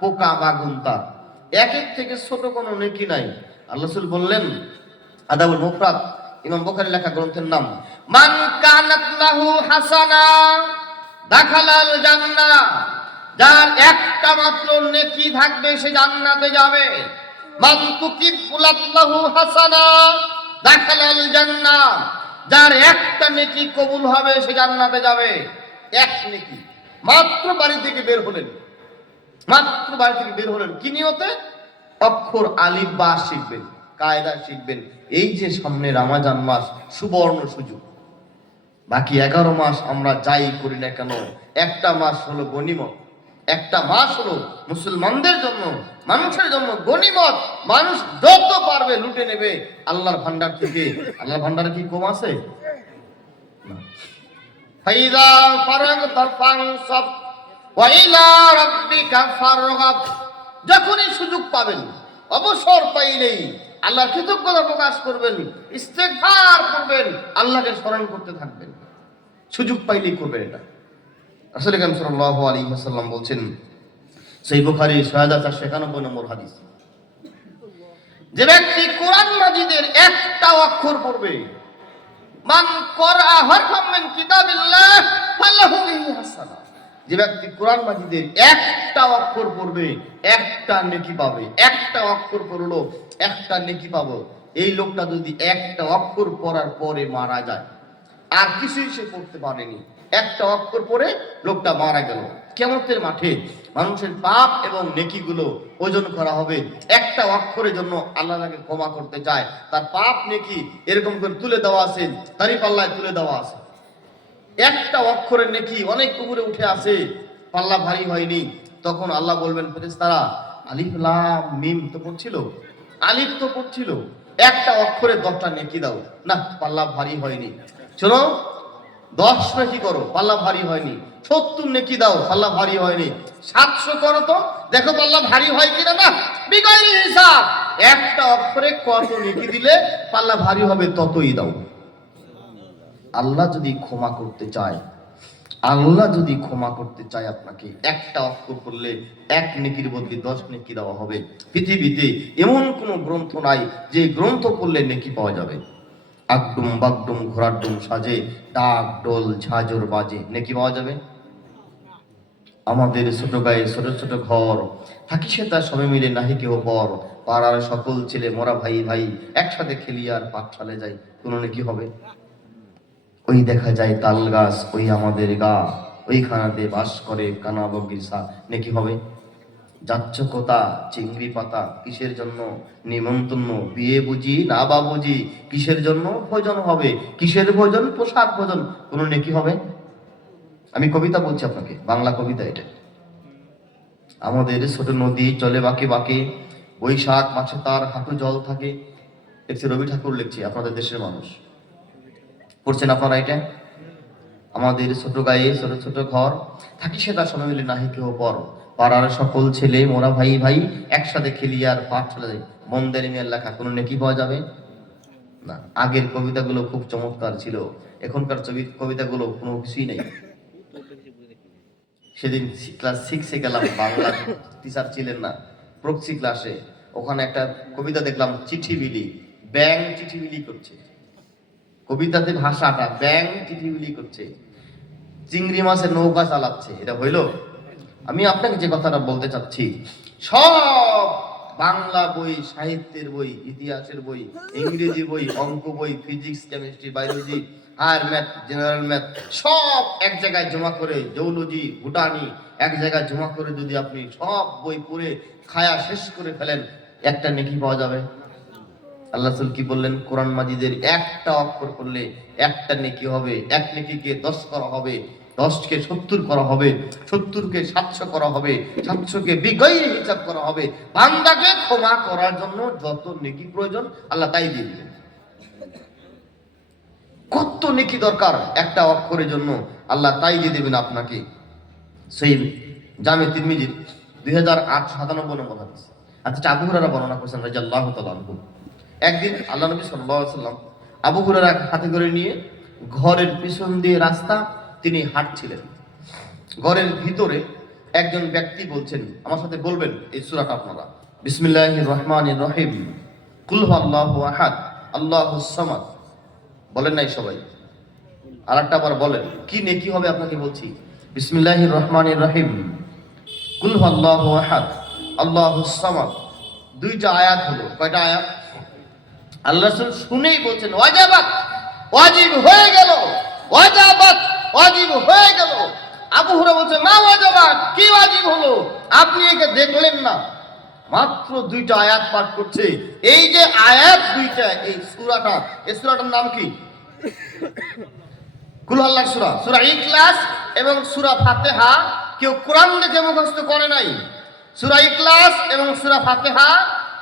পোকা বাগুন তার। একের থেকে ছোট কোনো নেকি নাই। আল্লাহ রাসূল বললেন, আদাবুল মুফরাদ, ইমাম বুখারী লেখা গ্রন্থের নাম, মান কানাত লাহু হাসানা দাখালাল জান্নাহ, যার একটা মাত্র নেকি থাকবে সে জান্নাতে যাবে। মান তুকিফুলাত লাহু হাসানা দাখালাল জান্নাহ, যার একটা নেকি কবুল হবে সে জান্নাতে যাবে। এক নেকি। মাত্র বাড়ি থেকে বের হলেন, মাত্র বাড়ি থেকে বের হলেন কি নিয়তে? অক্ষর আলিফ বা শিখবেন, কায়দা শিখবেন। এই যে সামনে রমজান মাস, সুবর্ণ সুযোগ। বাকি 11 মাস আমরা যাই করি না কেন, একটা মাস হলো গনিমত, একটা মাস হলো মুসলমানদের জন্য, মানুষের জন্য গনিমত। মানুষ যত পারবে লুটে নেবে আল্লাহর ভান্ডার থেকে। আল্লাহর ভান্ডারে কি কম আছে? ফাইযা ফারাগতা ফানসাব ওয়া ইলা রাব্বিকা ফারগাব, যখনই সুযোগ পাবেন, অবসর পাইলেই আল্লাহর কৃতজ্ঞতা প্রকাশ করবেন, ইস্তেগফার করবেন, আল্লাহকে স্মরণ করতে থাকবেন। সুযোগ পাইলেই করবেন এটা। রাসূল আকরাম সাল্লাল্লাহু আলাইহি ওয়াসাল্লাম বলছেন, সহিহ বুখারী 6491 নম্বর হাদিস, যে ব্যক্তি কোরআন মাজিদের একটা অক্ষর পড়বে, মান করা হারফাম মিন কিতাবিল্লাহ ফালাহু বিহি হাসানা, যে ব্যক্তি কোরআন মাজিদের একটা অক্ষর পড়বে একটা নেকি পাবে। একটা অক্ষর পড়লো একটা নেকি পাবো। এই লোকটা যদি একটা অক্ষর পড়ার পরে মারা যায়, আর কিছুই সে পড়তে পারেনি, একটা অক্ষর পড়ে লোকটা মারা গেল, কিয়ামতের মাঠে মানুষের পাপ এবং নেকিগুলো ওজন করা হবে। একটা অক্ষরের জন্য আল্লাহ তাকে ক্ষমা করতে চায়, তার পাপ নেকি এরকম করে তুলে দেওয়া আছে, তারই পাল্লায় তুলে দেওয়া আছে। একটা অক্ষরের নেকি অনেক উপরে উঠে আসে, পাল্লা ভারী হয়নি। তখন আল্লাহ বলবেন, ফেরেশতারা, আলিফ লাম মিম তো পড়ছিল, আলিফ তো পড়ছিল, একটা অক্ষরে 10টা নেকি দাও। না, পাল্লা ভারী হয়নি। শোনো, 10 নেকি করো, পাল্লা ভারী হয়নি। 70 নেকি দাও, পাল্লা ভারী হয়নি। 700 করো তো, দেখো পাল্লা ভারী হয় কিনা। না, বিগয়রি হিসাব, একটা অক্ষরে কত নেকি দিলে পাল্লা ভারী হবে ততই দাও। আল্লাহ যদি ক্ষমা করতে চায়, আল্লাহ যদি ক্ষমা করতে চায় আপনাকে, একটা অক্ষর করলে এক নেকির বদলে 10 নেকি দেওয়া হবে। পৃথিবীতে এমন কোন গ্রন্থ নাই যে গ্রন্থ পড়লে নেকি পাওয়া যাবে। আগডুম বাগডুম ঘোড়ার ডুম সাজে, ডাক ডোল ঝাঁঝর বাজে, নেকি পাওয়া যাবে। আমাদের ছোট গায়ে ছোট ছোট ঘর, থাকি সে তার সবাই মিলে নাহি কেউ পর, পাড়ার সকল ছেলে মোরা ভাই ভাই, একসাথে খেলি আর পাঠশালে যাই, কোনো নেকি হবে? ওই দেখা যায় তাল গাছ, ওই আমাদের গা, ওইখানাতে বাস করে কানা বগির সা, নেকি হবে? যাচ্ছ কোথা চিংড়ি পাতা, কিসের জন্য? নিমন্ত্রণ, বিয়ে বুঝি না বা বুঝি, কিসের জন্য ভোজন হবে? কিসের ভোজন? প্রসাদ ভোজন, কোনো নেকি হবে? আমি কবিতা বলছি আপনাকে, বাংলা কবিতা এটা। আমাদের ছোট নদী চলে বাঁকে বাঁকে, বৈশাখ মাসে তার হাঁটু জল থাকে। দেখছি রবি ঠাকুর লিখছে, আপনাদের দেশের মানুষ পড়ছেন আপনারা এটা। আমাদের ছোট গায়ে ছোট ছোট ঘর, থাকি সে তার সময় মিলে নাহি কেউ পর, পাড়ার সকল ছেলে মোরা ভাই ভাই, একসাথে খেলি আর পাঠশালে যাই। বন্দের মেয়ের লেখা, কোনো নেকি পাওয়া যাবে না। আগের কবিতাগুলো খুব চমৎকার ছিল, এখনকার কবিতাগুলো কোনো কিছুই নেই। সেদিন ক্লাস 6-এ গেলাম, বাংলা টিচার ছিলেন না, প্রক্সি ক্লাসে। ওখানে একটা কবিতা দেখলাম, চিঠি বিলি, ব্যাং চিঠি বিলি করছে। কবিতাতে ভাষাটা ব্যাং চিঠি বিলি করছে, চিংড়ি মাছের নৌকা চালাচ্ছে। এটা হইল? আমি আপনাকে যে কথাটা বলতে চাচ্ছি, সব বাংলা বই, সাহিত্যের বই, ইতিহাসের বই, ইংরেজি বই, অঙ্ক বই, physics, chemistry, biology, higher math, general math সব এক জায়গায় জমা করে, জুলজি, ভুটানি এক জায়গায় জমা করে যদি আপনি সব বই পড়ে খায়া শেষ করে ফেলেন, একটা নেকি পাওয়া যাবে? আল্লাহ রাসূল কি বললেন? কোরআন মাজিদের একটা অক্ষর করলে একটা নেকি হবে, এক নেকিকে 10 করা হবে, 10কে 70 করা হবে, 70কে 700 করা হবে, 700কে বিগয়রে হিসাব করা হবে। বান্দাকে ক্ষমা করার জন্য যত নেকি প্রয়োজন আল্লাহ তাই দিয়ে দিবেন। কত নেকি দরকার একটা অক্ষরের জন্য, আল্লাহ তাই দিয়ে দেবেন আপনাকে। সেই জামে তিরমিজির 2897 নম্বর হাদিস। আচ্ছা, আবু হুরায়রা বর্ণনা করেছেন রাদিয়াল্লাহু তাআলা আনহু, একদিন আল্লাহ নবী সাল্লাল্লাহু আলাইহি ওয়াসাল্লাম আবু হুরায়রা হাতে করে নিয়ে ঘরের পিছন দিয়ে রাস্তা তিনি হাঁটছিলেন। ঘরের ভিতরে একজন ব্যক্তি বলছেন, আমার সাথে বলবেন এই সূরাটা আপনারা, বিসমিল্লাহির রহমানির রহিম, কুল হুয়াল্লাহু আহাদ আল্লাহুস সামাদ। বলেন নাই সবাই? আরেকটা আবার বলেন, কি নেকি হবে আপনাকে বলছি। বিসমিল্লাহির রহমানির রহিম, কুল হুয়াল্লাহু আহাদ আল্লাহুস সামাদ। দুইটা আয়াত হলো। কয়টা আয়াত? আল্লাহ রাসূল শুনেই বলছেন ওয়াজাবাত, ওয়াজিব হয়ে গেল, ওয়াজাবাত, ওয়াজিব হয়ে গেল। আবু হুরায়রা বলছে মা ওয়াজাবাত, কি ওয়াজিব হলো? আপনি একে দেখলেন না? মাত্র দুইটা আয়াত পাঠ করছে। এই যে আয়াত দুইটা, এই সূরাটা, এই সূরাটার নাম কি? কুল আল্লাহর সূরা, সূরা ইখলাস এবং সূরা ফাতিহা। কেউ কোরআন দেখে মুখস্থ করে নাই। সূরা ইখলাস এবং সূরা ফাতিহা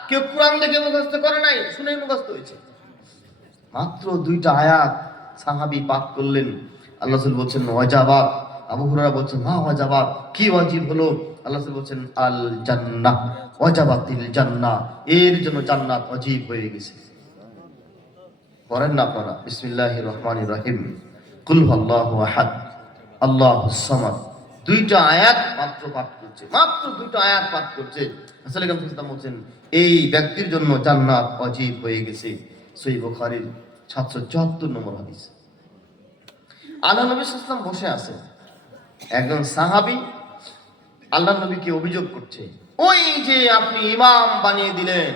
কেউ কোরআন দেখে মুখস্থ করে নাই, শুনেই মুখস্থ হয়েছে। মাত্র দুইটা আয়াত সাহাবী পাঠ করলেন। আল্লাহ রাসূল বলছেন ওয়াজাবাত। আবু হুরায়রা বলছেন মা ওয়াজাবাত, কি ওয়াজিব হলো? আল্লাহ রাসূল বলছেন আল জান্নাহ, ওয়াজাবাতিল জান্নাহ, এর জন্য জান্নাত ওয়াজিব হয়ে গেছে। পড়েন না আপনারা, বিসমিল্লাহির রহমানির রহিম, কুল হুয়াল্লাহু আহাদ আল্লাহুস সামাদ। দুইটা আয়াত মাত্র পাঠ করছে, মাত্র দুইটা আয়াত পাঠ করছে। রাসূল সাল্লাল্লাহু আলাইহি ওয়াসাল্লাম বলছেন এই ব্যক্তির জন্য জান্নাত ওয়াজিব হয়ে গেছে। সহিহ বুখারীর 774 নম্বর হাদিস। আল্লাহ নবী সাল্লাল্লাহু আলাইহি ওয়াসাল্লাম বসে আছেন, একজন সাহাবী আল্লাহ নবীকে অভিযোগ করছে, ওই যে আপনি ইমাম বানিয়ে দিলেন,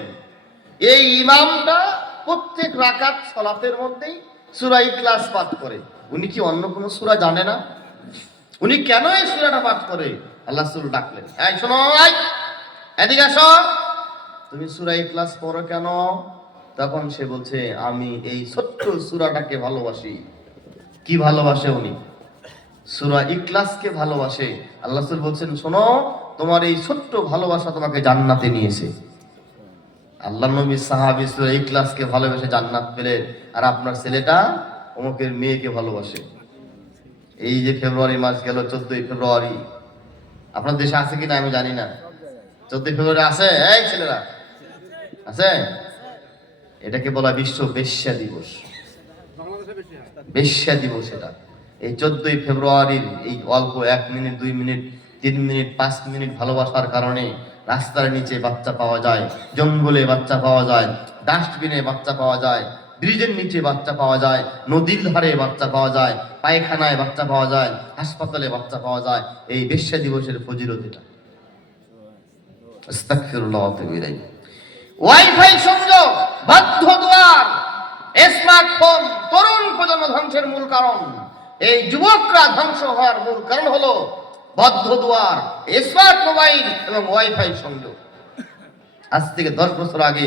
এই ইমামটা প্রত্যেক রাকাত সালাতের মধ্যেই সূরা ইখলাস পাঠ করে, উনি কি অন্য কোনো সূরা জানে না? উনি কেন এই সূরাটা পাঠ করে? আল্লাহ রাসূল ডাকলেন, এই শোনো, এদিকে আসো, তুমি সূরা ইখলাস পড়ো কেন? তখন সে বলছে আমি এই ছোট্ট সূরাটাকে ভালোবাসি। কি ভালোবাসে উনি? সূরা ইখলাসকে ভালোবাসে। আল্লাহ রাসূল বলছেন শোনো, তোমার এই ছোট্ট ভালোবাসা তোমাকে জান্নাতে নিয়েছে। আল্লাহ নবী সাহাবী সূরা ইখলাসকে ভালোবেসে জান্নাত পেলে, আর আপনার ছেলেটা অমুকের মেয়েকে ভালোবাসে। এই যে ফেব্রুয়ারি মাস গেল, 14ই ফেব্রুয়ারি, আপনার দেশে আছে কিনা আমি জানি না। 14ই ফেব্রুয়ারি আছে? এই ছেলেরা আছে? এটাকে বলা বিশ্ব বেশ্যা দিবস। বেশ্যা দিবস এটা। এই 14ই ফেব্রুয়ারির এই অল্প 1 মিনিট, 2 মিনিট, 3 মিনিট, 5 মিনিট ভালোবাসার কারণে রাস্তার নিচে বাচ্চা পাওয়া যায়, জঙ্গলে বাচ্চা পাওয়া যায়, ডাস্টবিনে বাচ্চা পাওয়া যায়, ব্রিজের নিচে বাচ্চা পাওয়া যায়, নদীর ধারে বাচ্চা পাওয়া যায়, পায়খানায় বাচ্চা পাওয়া যায়, হাসপাতালে বাচ্চা পাওয়া যায়। এই বেশ্যা দিবসের ফজিলত এটা। আস্তাগফিরুল্লাহ ওয়া আতুবু ইলাইহি। ওয়াইফাই সংযোগ, বাধ্য দুয়ার, স্মার্টফোন তরুণ প্রজন্ম ধ্বংসের মূল কারণ। এই যুবকরা ধ্বংস হওয়ার মূল কারণ হলো বদ্ধ দুয়ার, স্মার্ট মোবাইল এবং ওয়াইফাই সংযোগ। আজ থেকে 10 বছর আগে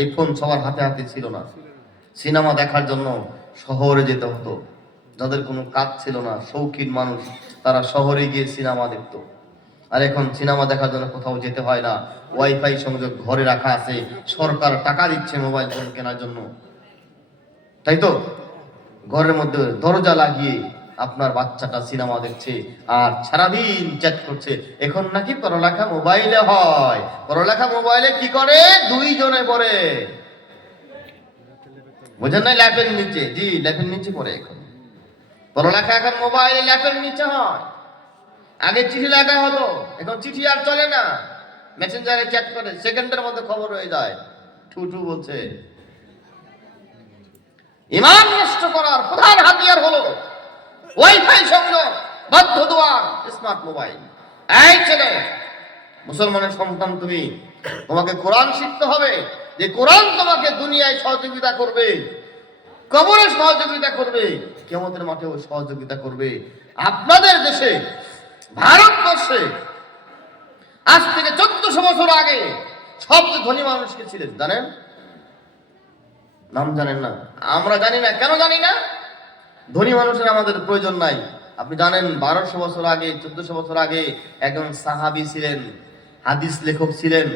এই ফোন সবার হাতে হাতে ছিল না। সিনেমা দেখার জন্য শহরে যেতে হতো। যাদের কোনো কাজ ছিল না, শৌখিন মানুষ, তারা শহরে গিয়ে সিনেমা দেখতো। আর এখন সিনেমা দেখার জন্য কোথাও যেতে হয় না, ওয়াইফাই সংযোগ ঘরে রাখা আছে, সরকার টাকা দিচ্ছে মোবাইল ফোন কেনার জন্য, তাই তো? ঘরের মধ্যে দরজা লাগিয়ে আপনার বাচ্চাটা সিনেমা দেখছে আর সারাদিন চ্যাট করছে। এখন নাকি পড়ালেখা মোবাইলে হয়। পড়ালেখা মোবাইলে কি করে? 2 জনে পড়ে, বুঝেন না? ল্যাপের নিচে, জি ল্যাপের নিচে পড়ে। এখন পড়ালেখা এখন মোবাইলে ল্যাপের নিচে হয়। আগে চিঠি লেখা হতো, এখন চিঠি আর চলে না, মেসেঞ্জারে চ্যাট করে সেকেন্ডের মধ্যে খবর হয়ে যায়। টুটু বলছে ইমান নষ্ট করার প্রধান হাতিয়ার হলো ওয়াইফাই সংযোগ, বদ্ধ দুয়ার, স্মার্ট মোবাইল। এই ছেলে, মুসলমানের সন্তান তুমি, তোমাকে কোরআন শিখতে হবে, যে কোরআন তোমাকে দুনিয়ায় সহযোগিতা করবে, কবরে সহযোগিতা করবে, কিয়ামতের মাঠেও সহযোগিতা করবে। আপনাদের দেশে, ভারতবর্ষে আজ থেকে 1400 বছর আগে সবচেয়ে ধনী মানুষ কে ছিলেন জানেন? নাম জানেন না? আমরা জানি না। কেন জানি না? ধনী মানুষের আমাদের প্রয়োজন নাই। আপনি জানেন 1200 বছর আগে, 1400 বছর আগে একজন সাহাবী ছিলেন, হাদিস লেখক ছিলেন,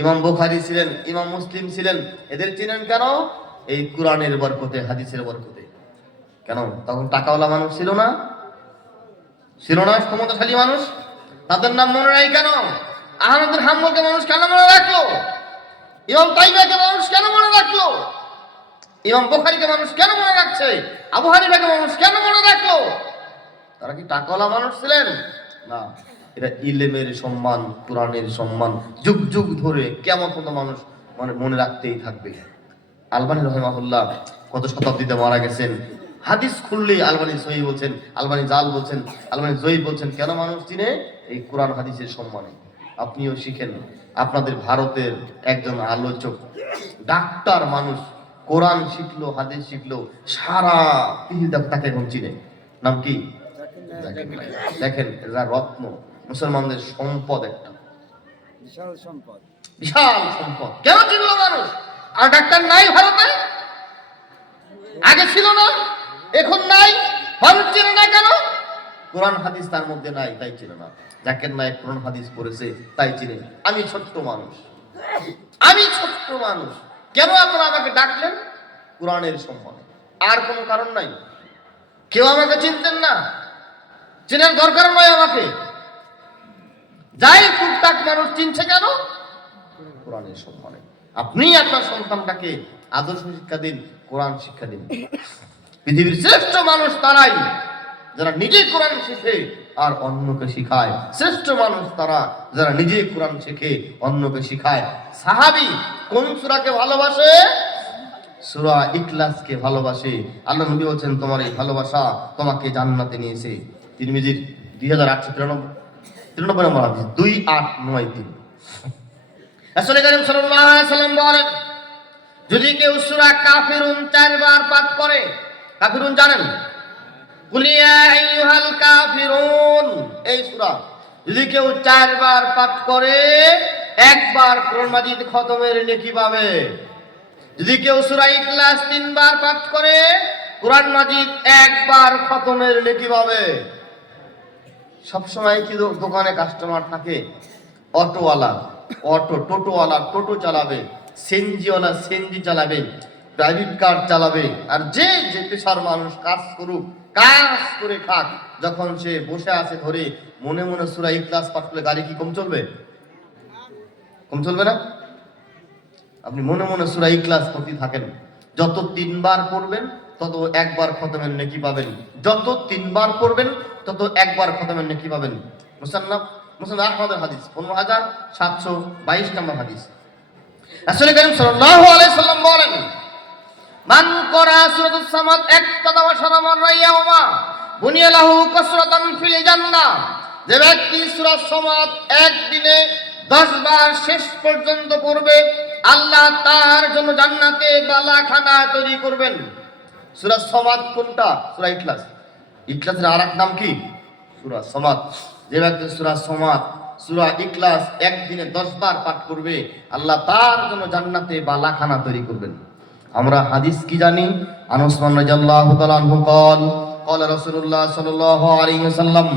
ইমাম বুখারী ছিলেন, ইমাম মুসলিম ছিলেন। এদের চিনেন কেন? এই কোরআনের বরকতে, হাদিসের বরকতে। কেন? তখন টাকাওয়ালা মানুষ ছিল না, ছিল না ক্ষমতাশালী মানুষ। তাদের নাম মনে নাই কেন? আহমদ বিন হাম্বলকে মানুষ কেন মনে রাখলো? ইমাম তাইমিয়াকে মানুষ কেন মনে রাখলো? ইমাম বুখারীকে মানুষ কেন মনে রাখছে? আবু হানিফাকে মানুষ কেন মনে রাখলো? তারা কি টাকাওয়ালা মানুষ ছিলেন? না, এটা ইলমের সম্মান, কোরআনের সম্মান, যুগ যুগ ধরে কিয়ামত পর্যন্ত মানুষ মনে রাখতেই থাকবে। আলবানী রাহিমাহুল্লাহ কত শতাব্দীতে মারা গেছেন, হাদিস খুললেই আলবানী সহিহ বলছেন, আলবানী জাল বলছেন, আলবানী জয়ীফ বলছেন। কেন মানুষ চিনে? এই কোরআন হাদিসের সম্মানে। আপনিও শিখেন। আপনাদের ভারতের একজন আলোচক, ডাক্তার মানুষ, কোরআন শিখলো, হাদিস শিখলো, সারা পৃথিবীতে তাকে এখন চিনে। নাম কি? দেখেন, এরা রত্ন, মুসলমানদের সম্পদ, একটা বিশাল সম্পদ, বিশাল সম্পদ। কেন চিনলো মানুষ? আর ডাক্তার নাই ভারতে? আগে ছিল না, এখন নাই, মানুষ চিনে না কেন? কোরআন হাদিস তার মধ্যে নাই, তাই চিনে না। জাকির নায়েক কোরআন হাদিস পড়েছে, তাই চিনে। আমি ছোট্ট মানুষ, আমি ছোট্ট মানুষ। কেন আপনারা আমাকে ডাকলেন? কোরআনের সম্মানে, আর কোনো কারণ নাই। কেউ আমাকে চিনতেন না, চেনার দরকার নয় আমাকে। যাই টুকটাক মানুষ চিনছে কেন? কোরআনের সম্মানে। আপনি আপনার সন্তানটাকে আদর্শ শিক্ষা দিন, কোরআন শিক্ষা দিন। পৃথিবীর শ্রেষ্ঠ মানুষ তারাই যারা নিজে কোরআন শিখে আর অন্যকে শিখায়। শ্রেষ্ঠ মানুষ তারা যারা নিজে কোরআন শিখে অন্যকে শিখায়। সাহাবী কোন সূরাকে ভালোবাসে? সূরা ইখলাসকে ভালোবাসে। আল্লাহ নবী বলেন, তোমার এই ভালোবাসা তোমাকে জান্নাতে নিয়েছে। তিরমিজির 2893 নম্বর হাদিস, 2893। রাসূল কারীম সাল্লাল্লাহু আলাইহি ওয়াসাল্লাম বলেন, যদি কেউ সূরা কাফিরুন 4 বার পাঠ করে, কাফিরুন জানেন? কুল ইয়া আইয়ুহাল কাফিরুন, এই সূরা যদি কেউ 4 বার পাঠ করে, একবার কোরআন মাজিদ খতমের নেকি পাবে। যদি কেউ সূরা ইখলাস 3 বার পাঠ করে, কোরআন মাজিদ একবার খতমের নেকি পাবে। সব সময় কি দোকানে কাস্টমার থাকে? অটোওয়ালা টোটোওয়ালা টোটো চালাবে, সিএনজিওয়ালা সিএনজি চালাবে, প্রাইভেট কার চালাবে। আর যে যে পেশার মানুষ কাজ করুক, কাজ করে খাক, যখন সে বসে আছে ধরে মনে মনে সূরা ইখলাস পাঠ করলে গাড়ি কি কম চলবে? কম চলবে না? আপনি মনে মনে সূরা ইখলাস পড়তে থাকেন। যত 3 বার পড়বেন তত একবার খতমের নেকি পাবেন। যত 3 বার পড়বেন তত একবার খতমের নেকি পাবেন। মুসনাদ আহমদের হাদিস, 15722 নম্বর হাদিস। রাসূল কারীম সাল্লাল্লাহু আলাইহি সাল্লাম বলেন, মান করা সূরাতুস সামাদ 11 মাররা ইয়াউমা বুনিয়া লাহু কাসরাতান ফিল জান্নাহ, যে ব্যক্তি সূরা সামাদ একদিনে 10 বার শেষ পর্যন্ত পড়বে, আল্লাহ তার জন্য জান্নাতে বালাখানা তৈরি করবেন। সূরা সামাদ কোনটা? সূরা ইখলাস। ইখলাসের আরেক নাম কি? সূরা সামাদ। যে ব্যক্তি সূরা সামাদ, সূরা ইখলাস একদিনে 10 বার পাঠ করবে, আল্লাহ তার জন্য জান্নাতে বালাখানা তৈরি করবেন। আমরা হাদিস কি জানি? আনাস রাদিয়াল্লাহু তাআলা আনহু قال قال رسول الله صلى الله عليه وسلم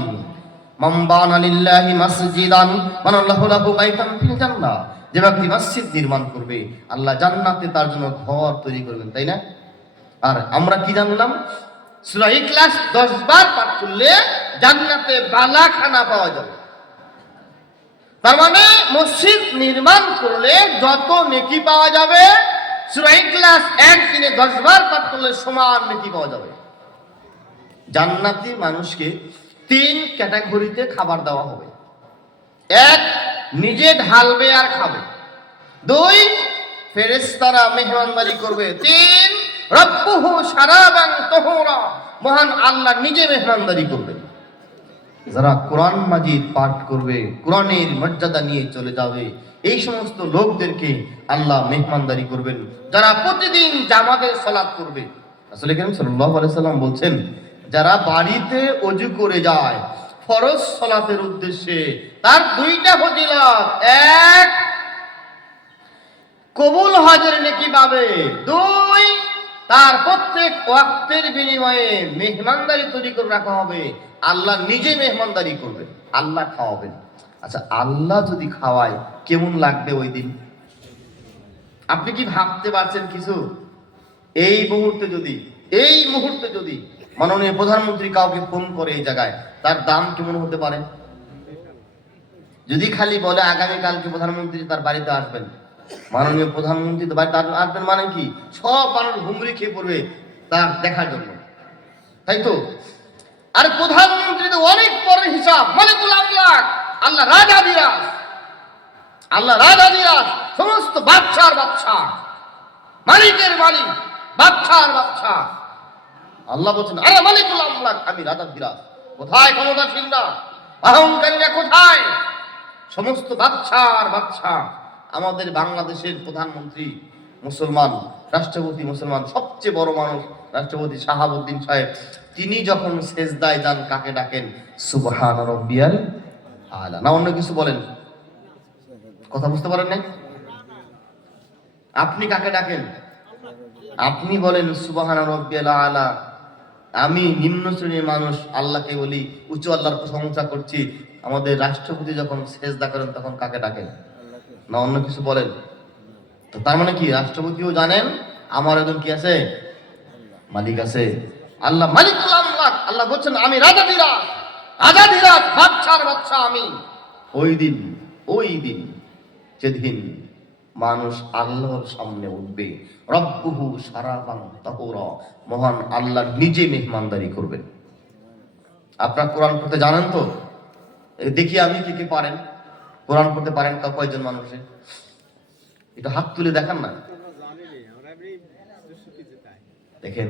মান বানা লিল্লাহি মাসজিদান বানাল্লাহু লাহু বাইতান ফিল জান্নাহ, যে ব্যক্তি মসজিদ নির্মাণ করবে, আল্লাহ জান্নাতে তার জন্য ঘর তৈরি করবেন, তাই না? আর আমরা কি জানলাম? সূরা ইখলাস 10 বার পাঠ করলে জান্নাতে বালাখানা পাওয়া যাবে। তার মানে মসজিদ নির্মাণ করলে যত নেকি পাওয়া যাবে, সূরা ইখলাস একদিনে 10 বার পাঠ করলে সমান নেকি পাওয়া যাবে। জান্নাতি মানুষকে তিন ক্যাটাগরিতে খাবার দেওয়া হবে। এক, নিজে ঢালবে আর খাবে। দুই, ফেরেশতারা মেহমানদারি করবে। তিন, রব্বুহু শারাবান তাহুরা, মহান আল্লাহ নিজে মেহমানদারি করবেন। যারা কোরআন মাজিদ পাঠ করবে, কোরআনের মর্যাদা নিয়ে চলে যাবে, এই সমস্ত লোকদেরকে আল্লাহ মেহমানদারি করবেন। যারা প্রতিদিন জামাতের সালাত করবে, রাসূল কারীম সাল্লাল্লাহু আলাইহি সাল্লাম বলছেন, যারা বাড়িতে ওযু করে যায় ফরজ সালাতের উদ্দেশ্যে, তার দুইটা ফজিলত। এক, কবুল হজের নেকি পাবে। দুই, তার প্রত্যেক ওয়াক্তের বিনিময়ে মেহমানদারি তৈরি করে রাখা হবে। আল্লাহ নিজে মেহমানদারি করবেন, আল্লাহ খাওয়াবেন। আচ্ছা, আল্লাহ যদি খাওয়ায় কেমন লাগবে ওই দিন? আপনি কি ভাবতে পারছেন কিছু? এই মুহূর্তে যদি মাননীয় প্রধানমন্ত্রী কাউকে ফোন করে এই জায়গায়, তার দাম কেমন হতে পারে? যদি খালি বলে আগামীকালকে প্রধানমন্ত্রী তার বাড়িতে আসবেন, মাননীয় প্রধানমন্ত্রী তো বাড়িতে আসবেন মানে কি, সব মানুষ হুমড়ি খেয়ে পড়বে তার দেখার জন্য, তাই তো? আর প্রধানমন্ত্রী তো অনেক বড় হিসাব, মালিকুল আমলাক, আল্লাহ রাজাধিরাজ, সমস্ত বাদশার বাদশাহ, মালিকের মালিক, বাদশার বাদশাহ। আল্লাহ বলছেন, আরে মালিকুল আমলাক, আমি রাজাধিরাজ। কোথায় ক্ষমতাশীলরা, অহংকারীরা কোথায়? সমস্ত বাদশার বাদশাহ। আমাদের বাংলাদেশের প্রধানমন্ত্রী মুসলমান, রাষ্ট্রপতি মুসলমান, সবচেয়ে বড় মানুষ রাষ্ট্রপতি শাহাবুদ্দিন সাহেব, তিনি যখন সেজদায় যান কাকে ডাকেন? সুবহান রাব্বিয়াল আলা। না অন্য কিছু বলেন? কথা বুঝতে পারেন না? আপনি কাকে ডাকেন? আপনি বলেন সুবহান রাব্বিয়াল আলা। আমি নিম্ন শ্রেণীর মানুষ, আল্লাহকে বলি উচ্চ আল্লাহর প্রশংসা করছি। আমাদের রাষ্ট্রপতি যখন সেজদা করেন তখন কাকে ডাকেন? না অন্য কিছু বলেন? তো তার মানে কি, রাষ্ট্রপতিও জানেন আমার একজন কি আছে? মালিক আছে, আল্লাহ মালিকুল আমলাক। আল্লাহ বলছেন, আমি রাজাধিরাজ, বাদশার বাদশা আমি। ওই দিন যেদিন মানুষ আল্লাহর সামনে উঠবে, রব্বুহু শারাবান তাহুরা, মহান আল্লাহ নিজে মেহমানদারি করবেন। আপনারা কোরআন পড়তে জানেন তো? দেখি আমি কে পারেন কোরআন পড়তে পারেন? কয়জন মানুষে এটা হাত তুলে দেখান না। দেখেন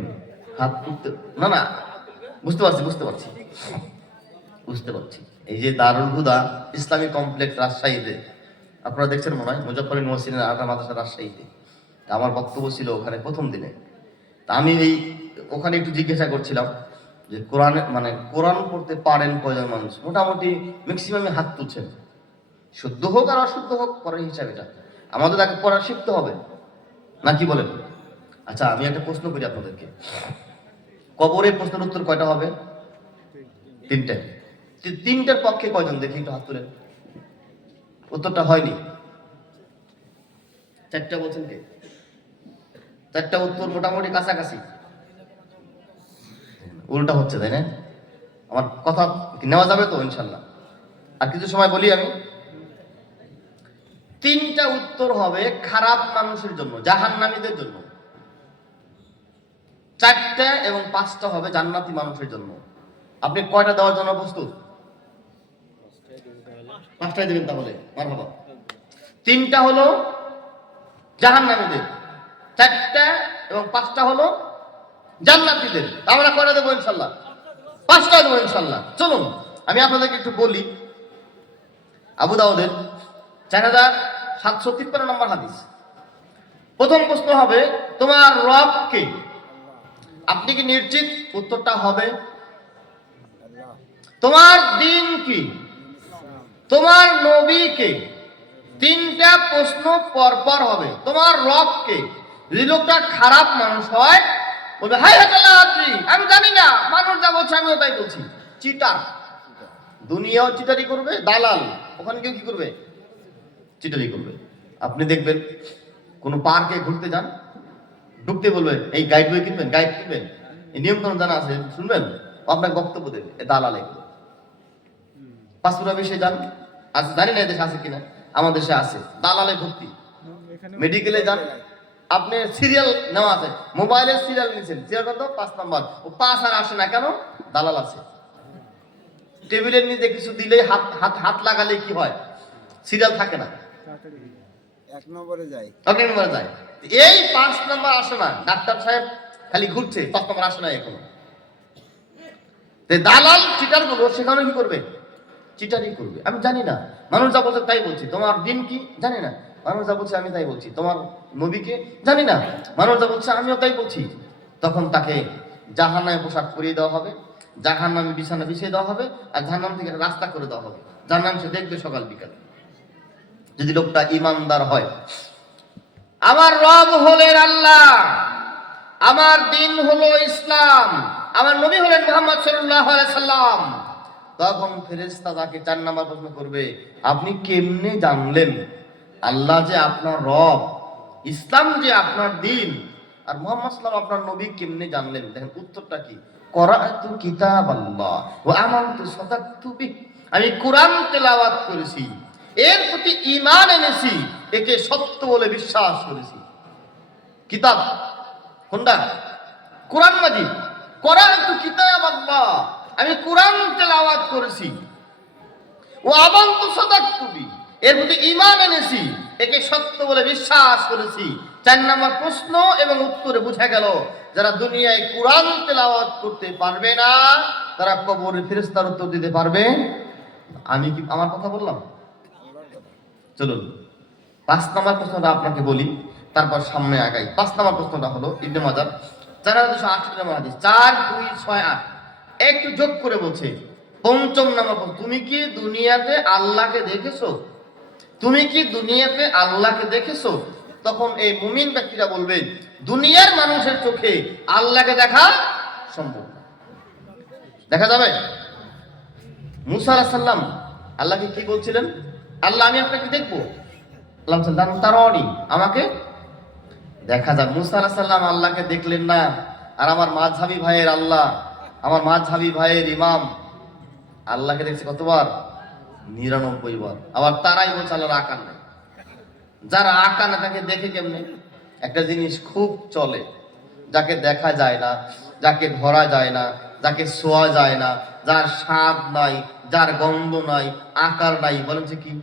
হাত তুলতে, না বুঝতে পারছি। এই যে দারুল হুদা ইসলামিক কমপ্লেক্স রাজশাহীতে, আপনারা দেখছেন মনে হয়, মুজাফফর ইউনিভার্সিটির আটা মাদ্রাসা রাজশাহীতে। আমার বক্তব্য ছিল ওখানে প্রথম দিনে। তা আমি ওখানে একটু জিজ্ঞাসা করছিলাম যে কোরআন পড়তে পারেন কয়জন মানুষ? মোটামুটি ম্যাক্সিমামে হাত তুলছেন। শুদ্ধ হোক আর অশুদ্ধ হোক পরের হিসাব, এটা আমাদের আগে পড়া শিখতে হবে, না কি বলেন? আচ্ছা, আমি একটা প্রশ্ন করি আপনাদেরকে, কবরের প্রশ্নের উত্তর কয়টা হবে? তিনটার পক্ষে কয়জন দেখি একটু হাত তুলেন। উত্তরটা হয়নি, চারটা বলছেন কে? চারটা উত্তর মোটামুটি কাছাকাছি, উল্টা হচ্ছে, তাই না? আমার কথা নেওয়া যাবে তো ইনশাল্লাহ? আর কিছু সময় বলি আমি। তিনটা উত্তর হবে খারাপ মানুষের জন্য, জাহান্নামীদের জন্য। চারটা এবং পাঁচটা হবে জান্নাতি মানুষের জন্য। আপনি কয়টা দেওয়ার জন্য প্রস্তুত? পাঁচটাই দেবেন তাহলে, মারহাবা। তিনটা হলো জাহান্নামীদের, চারটা এবং পাঁচটা হলো জান্নাতীদের। আমরা কয়টা দেবো ইনশাল্লাহ? পাঁচটা দেবো ইনশাল্লাহ। চলুন আমি আপনাদেরকে একটু বলি। আবু দাউদের 4753 নম্বর হাদিস। প্রথম প্রশ্ন হবে, তোমার রব কে? আপনি কি নিশ্চিত? উত্তরটা হবে তোমার দিন কি? তোমার নবী কে? তিনটা প্রশ্ন পরপর হবে। তোমার রব কে? যদি লোকটা খারাপ মানুষ হয়, বলবে হাই হাতাল্লাহ আপনি, আমি জানি না, মানুষ যা বলছে আমিও তাই বলছি। চিটার, দুনিয়াও চিটারি করবে, দালাল ওখানে কেউ কি করবে? চিটারি করবে। আপনি দেখবেন কোন পার্কে ঘুরতে যান, ঢুকতে বলবে এই গাইড বই কিনবেন, এই নিয়ম কানুন জানা আছে, শুনবেন, আপনাকে বক্তব্য দেবে, এ দালাল। পাসপোর্ট অফিসে যান, আচ্ছা জানি না এদেশে আছে কিনা, আমার দেশে আছে, দালালে ভর্তি। মেডিকেলে যান, আপনি সিরিয়াল নেওয়া আছে, মোবাইলের সিরিয়াল নিয়েছেন, সিরিয়াল কত? 5 নাম্বার, ও 5 আর আসে না কেন? দালাল আছে। টেবিলের নিচে কিছু দিলে হাত হাত হাত লাগালে কি হয়? সিরিয়াল থাকে না, এক নম্বরে যায়। এই 5 নম্বর আসে না। ডাক্তার সাহেব খালি ঘুরছে, 5 নম্বর আসে না এখনো। দালাল চিটার গুলো সেখানে কি করবে? চিটারই করবে। আমি জানি না, মানুষ যা বলছে তাই বলছি। তোমার দিন কি জানি না, মানুষ যা বলছে আমি তাই বলছি। তোমার নবীকে জানি না, মানুষ যা বলছে আমিও তাই বলছি। তখন তাকে জাহান্নামে পোশাক পরিয়ে দেওয়া হবে, জাহান্নামে বিছানা বিছিয়ে দেওয়া হবে, আর জাহান্নাম থেকে রাস্তা করে দেওয়া হবে। জাহান্নাম সে দেখবে সকাল বিকাল, যদি লোকটা ইমানদার হয়। আমার রব হলেন আল্লাহ, আমার দিন হলো ইসলাম, আমার নবী হলেন মুহাম্মদ সাল্লাল্লাহু আলাইহি সাল্লাম। তখন ফেরেশতা তাকে 4 নাম্বার প্রশ্ন করবে, আপনি কেমনে জানলেন আল্লাহ যে আপনার রব, ইসলাম যে আপনার দিন, আর মুহাম্মদ সাল্লাল্লাহু আপনার নবী কেমনে জানলেন? দেখেন উত্তরটা কি, করাতু কিতাবাল্লাহ ওয়া আমানতু সাদাকতু বিহি, আমি কোরআন তেলাওয়াত করেছি, এর প্রতি ঈমান এনেছি, একে সত্য বলে বিশ্বাস করেছি। কিতাব কোনটা? কোরআন মাজিদ। করাতু কিতাবাল্লাহ, আমি কোরআন তেলাওয়াত করেছি, ওয়া আমানতু সাদাকতু বিহি, এর প্রতি ঈমান এনেছি, একে সত্য বলে বিশ্বাস করেছি। 4 নম্বর প্রশ্ন এবং উত্তরে বোঝা গেল যারা দুনিয়ায় কোরআন তেলাওয়াত করতে পারবে না তারা কবরে ফেরেশতার উত্তর দিতে পারবে। আমি কি আমার কথা বললাম? চলুন 5 নম্বর প্রশ্নটা আপনাকে বলি, তারপর সামনে আগাই। 5 নম্বর প্রশ্নটা হলো ইবনে মাজাহ 4208 নম্বর হাদিস 4268, একটু যোগ করে বলছে। 5 নম্বর প্রশ্ন, তুমি কি দুনিয়াতে আল্লাহকে দেখেছো? তুমি কি দুনিয়াতে আল্লাহকে দেখেছো? তখন এই মুমিন ব্যক্তিরা বলবে, দুনিয়ার মানুষের চোখে আল্লাহকে দেখা সম্ভব না। দেখা যাবে? মুসা আলাইহিস সালাম আল্লাহকে কি বলছিলেন? আল্লাহ আমি আপনাকে দেখবো। আল্লাহ বললেন তারানি, আমাকে দেখা যাবে। মুসা আলাইহিস সালাম আল্লাহকে দেখলেন না, আর আমার মাযহাবী ভাইয়ের আল্লাহ, আমার মাযহাবী ভাইয়ের ইমাম আল্লাহকে দেখছে কতবার? 99 বার। আবার তারাই বলছে আল্লাহর আকার নাই। যারা আকার না তাকে দেখে কেমনে? একটা জিনিস খুব চলে, যাকে দেখা যায় না, যাকে ধরা যায় না, যাকে ছোঁয়া যায় না, যার স্বাদ নাই, যার গন্ধ নাই, আকার নাই, বলেন যে কি?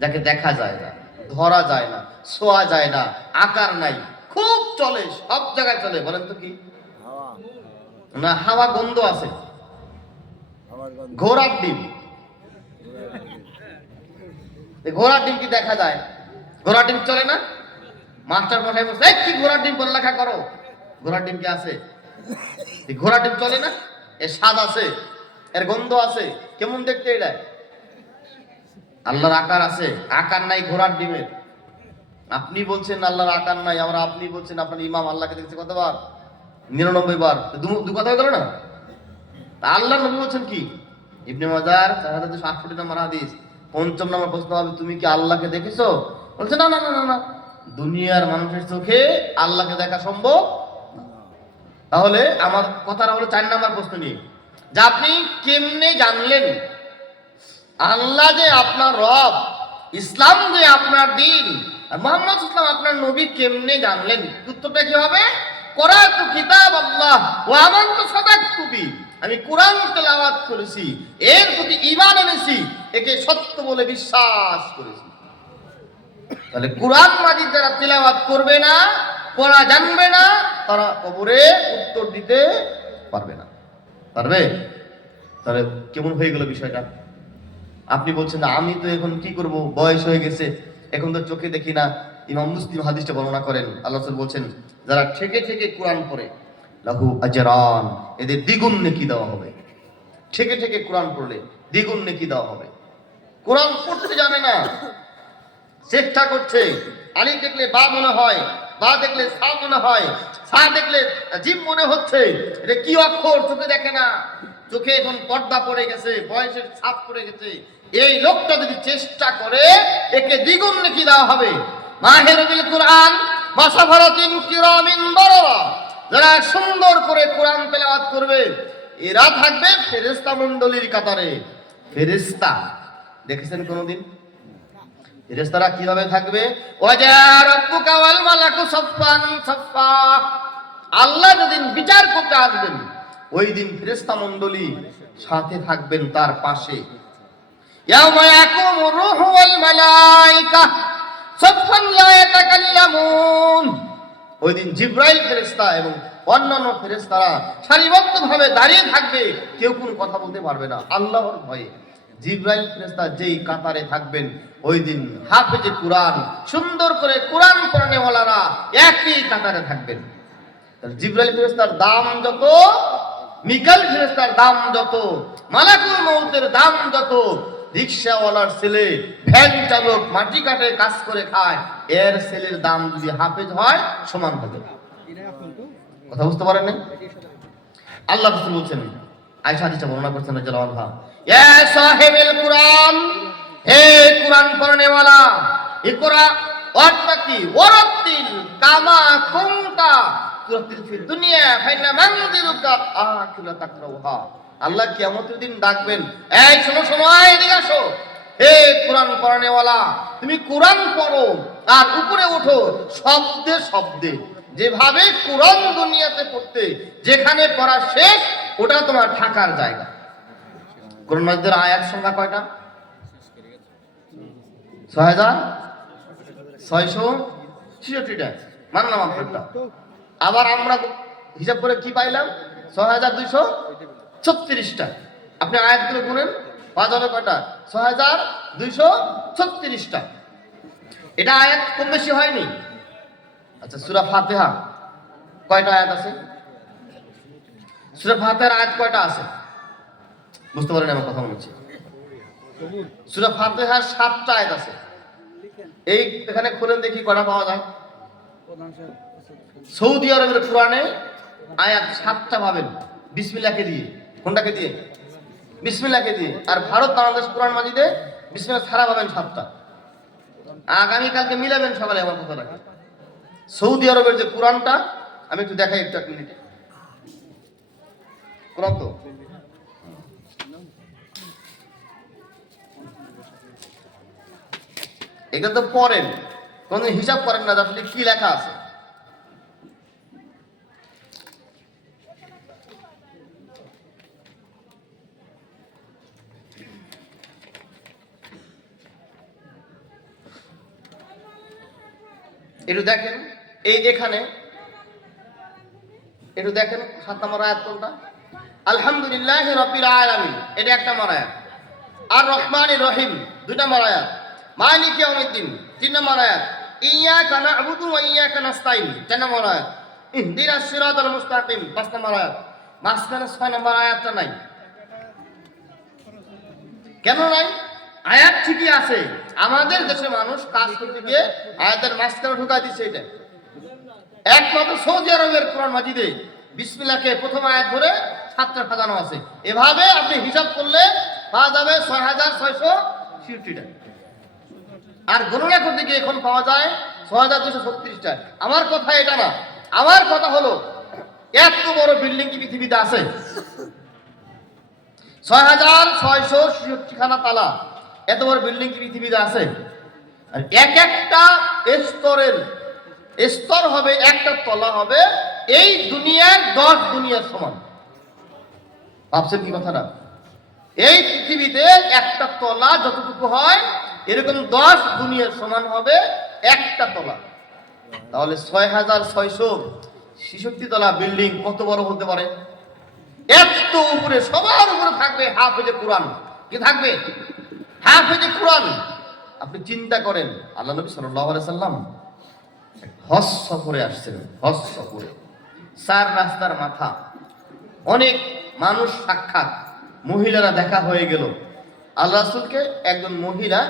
যাকে দেখা যায় না, ধরা যায় না, ছোঁয়া যায় না, আকার নাই, খুব চলে, সব জায়গায় চলে, বলেন তো কি? হাওয়া। না, হাওয়া গন্ধ আছে। হাওয়ার গন্ধ। ঘোড়ার ডিম, ঘোড়ার ডিম কি দেখা যায়? ঘোড়ার ডিম চলে না? মাস্টার মশাই বলছে এই কি ঘোড়ার ডিম পড়ালেখা করো, ঘোড়ার ডিম কি আছে? ঘোড়ার ডিম চলে না? এর স্বাদ আছে, এর গন্ধ আছে, কেমন দেখতে এটা? আল্লাহর আকার আছে, আকার নাই ঘোড়ার ডিমের। আপনি বলছেন আল্লাহর আকার নাই, আমরা আপনি বলছেন আপনার ইমাম আল্লাহকে দেখছে কতবার? 99 বার। দু কথা হয়ে গেল না? আল্লাহ নবী বলছেন কি? ইবনে মাজাহ 4268 নম্বর হাদিস 5 নম্বর প্রশ্ন হবে, তুমি কি আল্লাহকে দেখেছো? বলছে না না না না না, দুনিয়ার মানুষের চোখে আল্লাহকে দেখা সম্ভব। তাহলে আমার কথাটা হলো 4 নম্বর প্রশ্ন নিয়ে, যে আপনি কেমনে জানলেন আল্লাহ যে আপনার রব, ইসলাম যে আপনার দিন, আর মুহাম্মদ সাল্লাল্লাহু আপনার নবী, কেমনে জানলেন? উত্তরটা কি হবে? করাতু কিতাবাল্লাহ ওয়া আমানতু সাদাকতু বিহি, আমি কোরআন তেলাওয়াত করেছি, এর প্রতি ঈমান এনেছি, একে সত্য বলে বিশ্বাস করেছি। তাহলে কোরআন মাজিদ যারা তেলাওয়াত করবে না, পড়া জানবে না, তারা কবরে উত্তর দিতে পারবে না। পারবে? তাহলে কেমন হয়ে গেল বিষয়টা? আপনি বলছেন না আমি তো এখন কি করব, বয়স হয়ে গেছে, এখন তো চোখে দেখি না। ইমাম মুসলিম হাদিসটা বর্ণনা করেন, আল্লাহ রাসূল বলছেন যারা ঠেকে ঠেকে কোরআন পড়ে লাহু আজরান, এদের দ্বিগুণ নেকি দেওয়া হবে। ঠেকে ঠেকে কোরআন পড়লে দ্বিগুণ নেকি দেওয়া হবে। কোরআন পড়তে জানে না, চেষ্টা করছে, আলিফ দেখলে বা মনে হয়, বা দেখলে সা মনে হয়, সা দেখলে জিম মনে হচ্ছে, এটা কি অক্ষর চোখে দেখে না, চোখে এখন পর্দা পড়ে গেছে, বয়সের ছাপ পড়ে গেছে। এই লোকটা যদি চেষ্টা করে, একে দ্বিগুণ নেকি দেওয়া হবে। মাহিরুল কুরআন মাসাফারাতিন কিরামিন বারারা, যারা সুন্দর করে কোরআন তেলাওয়াত করবে এরা থাকবে ফেরেশতা মণ্ডলীর কাতারে। ফেরেশতা দেখেছেন কোনদিন? ফেরেশতারা কিভাবে থাকবে? ওয়াজা রাব্বুকা ওয়াল মালাকু সাফফান সাফফা, আল্লাহ যেদিন বিচার করতে আসবেন ওই দিন ফেরেশতা মণ্ডলী সাথে থাকবেন তার পাশে। ইয়াউমা ইয়াকুমু রূহু ওয়াল মালায়েকা সাফফান লা ইয়াতাকাল্লামুন। ওই দিন জিবরাইল ফেরেশতা এবং অন্যান্য ফেরেশতারা সারিবদ্ধভাবে দাঁড়িয়ে থাকবে, কেউ কোনো কথা বলতে পারবে না আল্লাহর ভয়ে। জিবরাইল ফেরেশতা যেই কাতারে থাকবেন, ওই দিন হাফেজে কুরআন, সুন্দর করে কুরআন পড়নেওয়ালারা একই কাতারে থাকবেন। জিবরাইল ফেরেশতার দাম যত, মিকাইল ফেরেশতার দাম যত, মালাকুল মউতের দাম যত, রিকশাওয়ালার ছেলে, ভ্যান চালক, মাটি কাটে কাজ করে খায়, এর ছেলের দাম যদি হাফেজ হয় সমান হবে। কথা বুঝতে পারেন নাই? আল্লাহ রাসূল বলছেন, আয়েশা হাদিসে বর্ণনা করছেন রাদিয়াল্লাহু আনহা, ইয়া সাহিবুল কুরআন, হে কুরআন পড়নেওয়ালা, ইকরা ওয়াত্তাকি ওয়ারাত্তিল কামা কুনতা তুরাতিল ফি দুনিয়া ফাইনা মানজিলুকা আখিরাত তাকরাউহা। আল্লাহ কিয়ামতের দিন ডাকবেন, এই শোনো সময় এদিকে আসো, হে কুরআন পড়নেওয়ালা, তুমি কুরআন পড়ো আর উপরে ওঠো শব্দে শব্দে, যেভাবে কুরআন দুনিয়াতে পড়তে, যেখানে পড়া শেষ ওটা তোমার থাকার জায়গা। কোরআন মাজিদের আয়াত সংখ্যা কয়টা? ৬৬৬৬টা, মানলাম আপনারটা। আবার আমরা হিসাব করে কি পাইলাম? ৬২৩৬টা। আপনি আয়াতগুলো গুনেন, পাওয়া যাবে কয়টা? ৬২৩৬টা। এটা আয়াত কম বেশি হয়নি? আচ্ছা, সূরা ফাতিহা কয়টা আয়াত আছে? সূরা ফাতিহার আয়াত কয়টা আছে? বুঝতে পারেন আমার কথা মনে হচ্ছে? সূরা ফাতিহার ৭টা আয়াত আছে। এই এখানে খুলেন দেখি কয়টা পাওয়া যায়। সৌদি আরবের কোরআনে আয়াত ৭টা পাবেন বিসমিল্লাহকে দিয়ে। কোনটাকে দিয়ে? বিসমিল্লাহকে দিয়ে। আর ভারত বাংলাদেশ কোরআন মাজিদে বিসমিল্লাহ ছাড়া পাবেন 7টা। আগামীকালকে মিলাবেন সকালে আমার কথা রাখি। সৌদি আরবের যে কোরআনটা আমি একটু দেখাই, একটু 1 মিনিটে। কোরআন তো এটা তো পড়েন, কোনদিন হিসাব করেন না আসলে কি লেখা আছে। একটু দেখেন, এই এখানে একটু দেখেন 7 নম্বর আয়াত কোনটা? আলহামদুলিল্লাহি রাব্বিল আলামিন, এটা 1 নম্বর আয়াত। আর রহমানির রহিম 2 নম্বর আয়াত। মালিকি ইয়াউমিদ্দিন 3 নম্বর আয়াত। ইয়্যাকা না'বুদু ওয়া ইয়্যাকা নাস্তাইন 4 নম্বর আয়াত। ইহদিনাস সিরাতাল মুস্তাকিম 5 নম্বর আয়াত। মাঝখানে 6 নম্বর আয়াতটা নাই। কেন নাই? আয়াত ঠিকই আছে, আমাদের দেশে মানুষ কাজ করতে গিয়ে আয়াতের মাঝখানে ঢুকা দিচ্ছে। এটা একমাত্র সৌদি আরবের কোরআন মাজিদে বিসমিল্লাহকে প্রথম আয়াত ধরে 7টা সাজানো আছে। এভাবে আপনি হিসাব করলে পাওয়া যাবে ৬৬৬৬টা। আর গণনা করতে গিয়ে এখন পাওয়া যায় ৬২৩৬টা। আমার কথা এটা না, আমার কথা হলো এত বড় বিল্ডিং কি পৃথিবীতে আছে? ৬৬৬৬খানা তালা, এত বড় বিল্ডিং কি পৃথিবীতে আছে? আর একটা স্তরের স্তর হবে, একটা তলা হবে এই দুনিয়ার 10 দুনিয়ার সমান। ভাবছেন কি কথাটা? এই পৃথিবীতে একটা তলা যতটুকু হয় এরকম 10 দুনিয়ার সমান হবে একটা তলা। তাহলে ৬৬৬৬ তলা বিল্ডিং কত বড় হতে পারে? এত উপরে, সবার উপরে থাকবে হাফেজে কুরআন। কি থাকবে? হাফেজে কুরআন। আপনি চিন্তা করেন, আল্লাহ নবী সাল্লাল্লাহু আলাইহি সাল্লাম হজ সফরে আসছেন। হজ সফরে 4 রাস্তার মাথা, অনেক মানুষ সাক্ষাৎ, মহিলারা দেখা হয়ে গেল। আল্লাহ রাসূলকে একজন মহিলা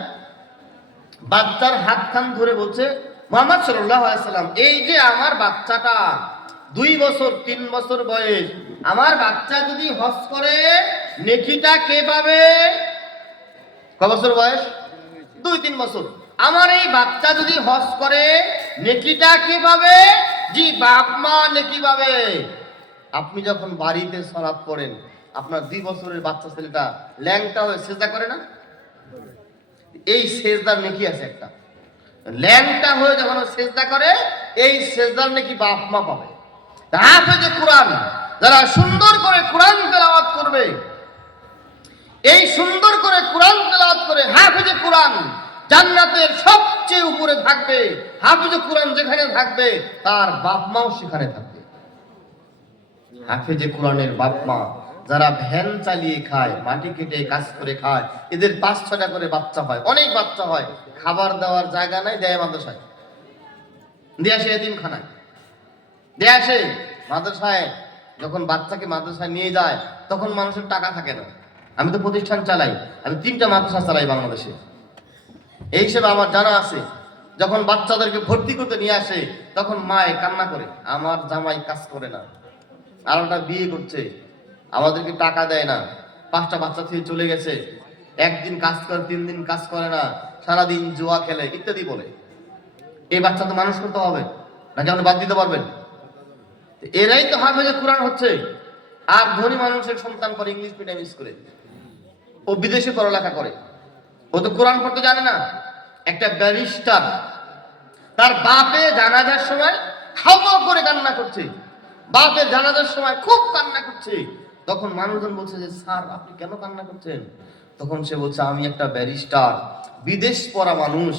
বাচ্চার হাতখান ধরে বলছে, মুহাম্মদ সাল্লাল্লাহু আলাইহি সাল্লাম, এই যে আমার বাচ্চাটা 2 বছর 3 বছর বয়স, আমার বাচ্চা যদি হজ করে নেকিটা কে পাবে? কয় বছর বয়স? 2-3 বছর। আমার এই বাচ্চা যদি হজ করে নেকিটা কে পাবে? জি, বাপ মা নেকি পাবে। আপনি যখন বাড়িতে সালাত পড়েন, আপনার 2 বছরের বাচ্চা ছেলেটা ল্যাংটা হয়ে সিজদা করে না? এই সিজদার নেকি আছে একটা। ল্যাংটা হয়ে যখন সিজদা করে, এই সিজদার নেকি বাপ মা পাবে। হাফেজে কুরআন যারা সুন্দর করে কোরআন তেলাওয়াত করবে, এই সুন্দর করে কোরআন তেলাওয়াত করে হাফেজে কোরআন জান্নাতের সবচেয়ে উপরে থাকবে। হাফেজে কোরআন যেখানে থাকবে তার বাপ মাও সেখানে থাকবে। হাফেজে কোরআনের বাপ মা যারা ভ্যান চালিয়ে খায়, মাটি কেটে কাজ করে খায়, এদের 5-6টা করে বাচ্চা হয়, অনেক বাচ্চা হয়, খাবার দেওয়ার জায়গা নাই, দেয় মাদ্রাসায়, দিয়ে আসে এতিমখানায়, দিয়ে আসে মাদ্রাসায়। যখন বাচ্চাকে মাদ্রাসায় নিয়ে যায় তখন মানুষের টাকা থাকে না। আমি তো প্রতিষ্ঠান চালাই, আমি 3টা মাদ্রাসা চালাই বাংলাদেশে, এই হিসেবে আমার জানা আছে। যখন বাচ্চাদেরকে ভর্তি করতে নিয়ে আসে তখন মায়ে কান্না করে, আমার জামাই কাজ করে না, আর ওটা বিয়ে করছে, আমাদেরকে টাকা দেয় না, 5টা বাচ্চা থেকে চলে গেছে, একদিন কাজ করে 3 দিন কাজ করে না, সারাদিন জুয়া খেলে ইত্যাদি বলে। এই বাচ্চা তো মানুষ করতে হবে নাকি আপনি বাদ দিতে পারবেন? এরাই তো হাফেজে কোরআন হচ্ছে। আর ধনী মানুষের সন্তান করে ইংলিশ মিডিয়াম স্কুলে, ও বিদেশে পড়ালেখা করে, ও তো কোরআন পড়তে জানে না। একটা ব্যারিস্টার, তার বাপে জানাজার সময় হাওয়া করে কান্না করছে, বাপের জানাজার সময় খুব কান্না করছে। তখন মানুষজন বলছে যে স্যার আপনি কেন কান্না করছেন? তখন সে বলছে আমি একটা ব্যারিস্টার, বিদেশ পড়া মানুষ,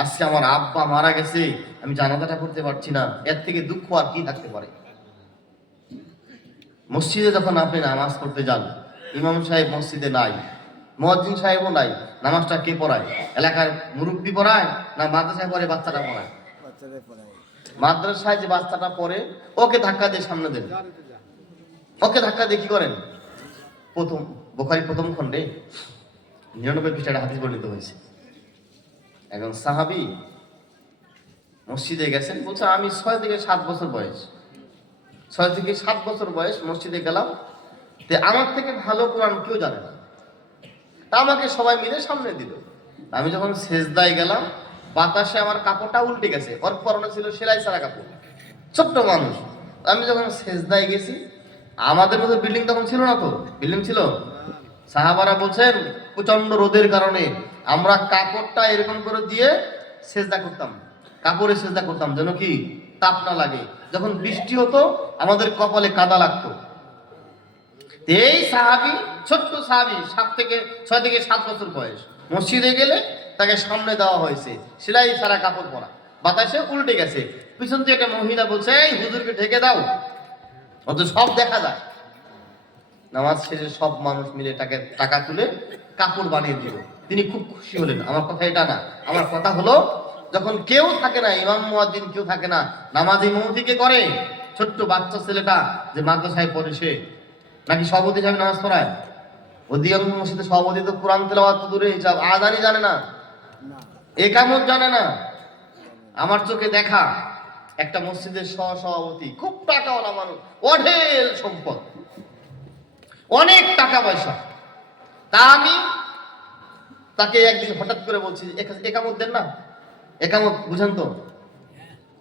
আজকে আমার আব্বা মারা গেছে, আমি জানাজাটা করতে পারছি না, এর থেকে দুঃখ আর কি থাকতে পারে। মসজিদে যখন আপনি নামাজ পড়তে যান, ইমাম সাহেব মসজিদে নাই, মুয়াজ্জিন সাহেবও নাই, নামাজটা কে পড়ায়? এলাকার মুরব্বী পড়ায় না মাদ্রাসায় পড়ে বাচ্চাটা পড়ায়? বাচ্চাদের পড়ায়। মাদ্রাসায় যে বাচ্চাটা পড়ে ওকে ধাক্কা দিয়ে সামনে দেন, ওকে ধাক্কা দিয়ে কি করেন? প্রথম বুখারী প্রথম খণ্ডে 99 পৃষ্ঠায় হাদিস বর্ণিত হয়েছে। একজন সাহাবী মসজিদে গেছেন, বলছে আমি 6 থেকে 7 বছর বয়স, 6 থেকে 7 বছর বয়স মসজিদে গেলাম, তে আমার থেকে ভালো কোরআন কেউ জানে না, তা আমাকে সবাই মিলে সামনে দিল। আমি যখন সেজদায় গেলাম, বাতাসে আমার কাপড়টা উল্টে গেছে, ওর পরনে ছিল সেলাই ছাড়া কাপড়, ছোট্ট মানুষ। আমি যখন সেজদায় গেছি, আমাদের মতো বিল্ডিং তখন ছিল না, তো বিল্ডিং ছিল। সাহাবারা বলছেন প্রচন্ড রোদের কারণে আমরা কাপড়টা এরকম করে দিয়ে সেজদা করতাম, কাপড়ে সেজদা করতাম যেন কি তাপ না লাগে। যখন বৃষ্টি হতো আমাদের কপালে কাদা লাগতো। এই সাহাবী, ছোট্ট সাহাবী, 6 থেকে 7 বছর বয়স, মসজিদে গেলে তাকে সামনে দেওয়া হয়েছে, সেলাই ছাড়া কাপড় পরা, বাতাসে উল্টে গেছে। পিছন থেকে একটা মহিলা বলছে এই হুজুরকে ঢেকে দাও, অত সব দেখা যায়। নামাজ শেষে সব মানুষ মিলে তাকে টাকা তুলে কাপড় বানিয়ে দিল। তিনি খুব খুশি হলেন। আমার কথা এটা না, আমার কথা হলো যখন কেউ থাকে না, ইমাম মুয়াজ্জিন কেউ থাকে না, নামাজ ইমামতি কে করে? ছোট্ট বাচ্চা ছেলেটা যে মাদ্রাসায় পড়ে সে, নাকি সভাপতি সাহেব নামাজ পড়ায়? অধিকাংশ মসজিদে সভাপতি তো কোরআন তেলাওয়াত তো দূরে হিসাব, আযানই জানে না, একামত জানে না। আমার চোখে দেখা একটা মসজিদের সভাপতি, খুব টাকাওয়ালা মানুষ, অঢেল সম্পদ, অনেক টাকা পয়সা। তা আমি তাকে একদিন হঠাৎ করে বলছি একামত দেন না, একামত বুঝেন তো,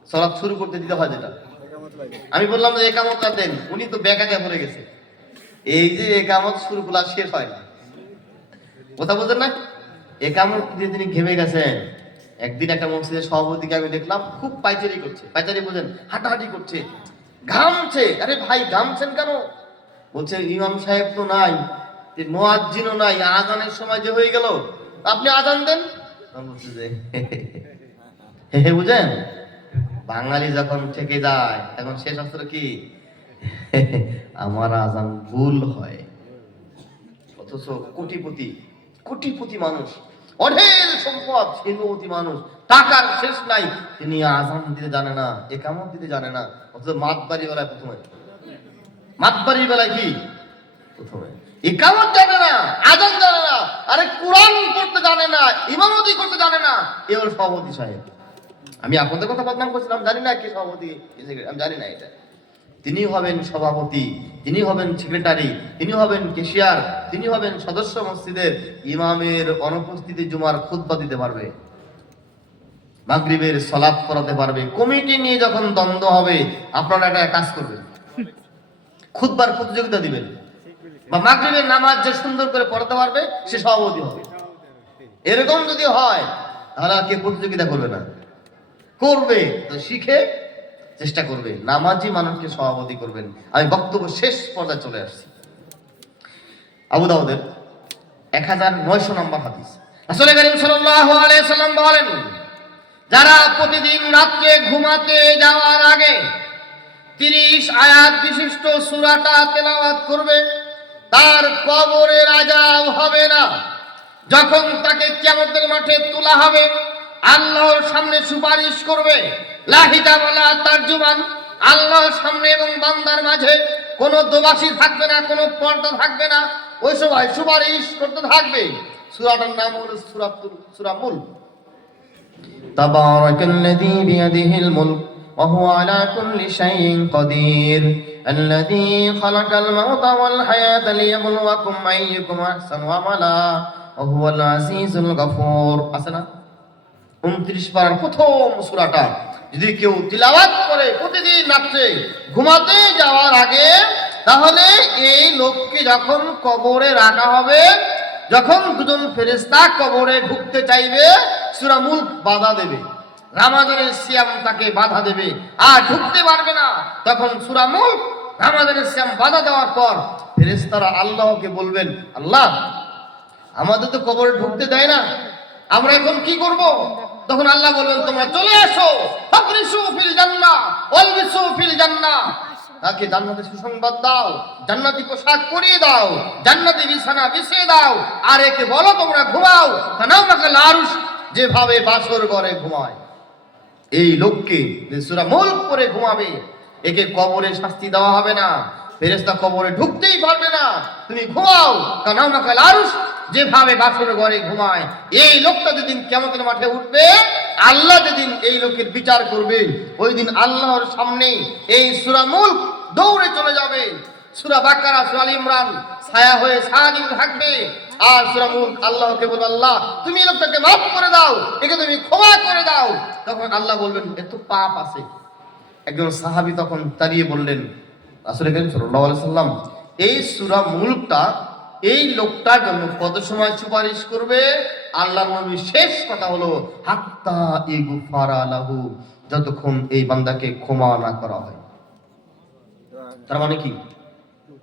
সালাত শুরু করতে দিতে হয় যেটা। আমি বললাম যে একামতটা দেন, উনি তো বেকায়দা পড়ে গেছে, এই যে একামত শুরু করা শেষ হয় না, কথা বলছেন না, একামত দিয়ে তিনি ঘেমে গেছেন। একদিন একটা মসজিদের সভাপতিকে আমি দেখলাম খুব পাইচারি করছে, পাইচারি বোঝেন, হাঁটাহাঁটি করছে, ঘামছে। আরে ভাই ঘামছেন কেন? বলছে ইমাম সাহেব তো নাই, মুয়াজ্জিনও নাই, আযানের সময় যে হয়ে গেল, আপনি আযান দেন। বলছে যে হে বুঝেন, বাঙালি যখন থেকে যায় তখন শেষ অস্ত্র কি আমার আযান ভুল হয়। অথচ কোটিপতি কোটিপতি মানুষ, অঢেল সম্পদ, শিল্পপতি মানুষ, টাকার শেষ নাই, তিনি আযান দিতে জানে না, একামত দিতে জানে না। অথচ মাতবাড়ি বেলায় প্রথমে, মাতবাড়ি বেলায় কি প্রথমে একামত জানে না, আযান জানে না, আরে কোরআন পড়তে জানে না, ইমামতি করতে জানে না, এ হল সভাপতি সাহেব। আমি আপনাদের কথা বদনাম করছিলাম, জানি না কে সভাপতি, আমি জানি না এটা। তিনি হবেন সভাপতি, তিনি হবেন সেক্রেটারি, তিনি হবেন ক্যাশিয়ার, তিনি হবেন সদস্য মসজিদের। ইমামের অনুপস্থিতি জুমার খুতবা দিতে পারবে, মাগরিবের সালাত পড়াতে পারবে। কমিটি নিয়ে যখন দ্বন্দ্ব হবে আপনারা একটা কাজ করবেন, খুতবার প্রতিযোগিতা দিবেন, বা মাগরিবের নামাজ যে সুন্দর করে পড়াতে পারবে সে সভাপতি হবে। এরকম যদি হয় তাহলে আর কে প্রতিযোগিতা করবে না? করবে, তো শিখে চেষ্টা করবে, নামাজি মানুষকে সভাপতি করবেন। আমি বক্তব্য শেষ পর্যায়ে চলে আসছি। আবু দাউদের 1900 নম্বর হাদিস। রাসূল করিম সাল্লাল্লাহু আলাইহি সাল্লাম বলেন, যারা প্রতিদিন রাত্রে ঘুমাতে যাওয়ার আগে 30 আয়াত বিশিষ্ট সূরাটা তেলাওয়াত করবে, তার কবরের আযাব হবে না। যখন তাকে কিয়ামতের মাঠে তোলা হবে, আল্লাহর সামনে সুপারিশ করবে, লা হিজাব ওয়ালা তারজুমান, আল্লাহর সামনে এবং বান্দার মাঝে কোনো দোবাসী থাকবে না, কোনো পর্দা থাকবে না, ওই সময় সুপারিশ করতে থাকবে। সূরাটার নাম হলো সূরা মুলক। তাবারাকাল্লাযী বিয়াদিহিল মুলক ওয়া হুয়া আলা কুল্লি শাইইন কাদির আল্লাযী খালাকাল মাউতা ওয়াল হায়াতা লিয়াবলুয়াকুম আইয়ুকুম আহসানু আমালা ওয়া হুয়াল আজিজুল গফুর। আছে না? 29 পারার প্রথম সূরাটা যদি কেউ তিলাওয়াত করে প্রতিদিন রাত্রে ঘুমাতে যাওয়ার আগে, তাহলে এই লোককে যখন কবরে রাখা হবে, যখন দুজন ফেরেশতা কবরে ঢুকতে চাইবে, সূরা মুলক বাধা দেবে, রমাদানের সিয়াম তাকে বাধা দেবে, আর ঢুকতে পারবে না। তখন সূরা মুলক রমাদানের সিয়াম বাধা দেওয়ার পর ফেরেশতারা আল্লাহকে বলবেন, আল্লাহ আমাদের তো কবরে ঢুকতে দেয় না, আমরা এখন কি করব? তখন আল্লাহ বলবেন, তোমরা চলে আসো, ফাকরিসু ফিল জান্নাহ ওয়ালবিসু ফিল জান্নাহ, তাকে জান্নাতের সুসংবাদ দাও, জান্নাতি পোশাক পরিয়ে দাও, জান্নাতি বিছানা বিছিয়ে দাও, আর একে বলো তোমরা ঘুমাও, তানামাকাল আরশ, যেভাবে বাসর ঘরে ঘুমায়। এই লোককে যে সূরা মুলক পড়ে ঘুমাবে, একে কবরে শাস্তি দেওয়া হবে না, ফেরেশতা কবরে ঢুকতেই পারবে না। তুমি ঘুমাও, তানামাকাল আরশ, যেভাবে বাসর ঘরে ঘুমায়। এই লোকটা যেদিন কিয়ামতের মাঠে উঠবে, আল্লাহ যেদিন এই লোকের বিচার করবে, ওই দিন আল্লাহর সামনে এই সূরা মুলক দৌড়ে চলে যাবে। সূরা বাকারা, সূরা আল ইমরান ছায়া হয়ে সারাদিন থাকবে, আর সূরা মুলক আল্লাহকে বলবে, আল্লাহ তুমি এই লোকটাকে মাফ করে দাও, একে তুমি ক্ষমা করে দাও। তখন আল্লাহ বলবেন, এত পাপ আছে। একজন সাহাবী তখন দাঁড়িয়ে বললেন, রাসূল করিম সাল্লাল্লাহু আলাইহি সাল্লাম, এই সূরা মুলকটা এই লোকটার জন্য কত সময় সুপারিশ করবে? আল্লাহর নবীর শেষ কথা হলো, হাত্তা ইগফারা লাহু, যতক্ষণ এই বান্দাকে ক্ষমা না করা হয়। তার মানে কি?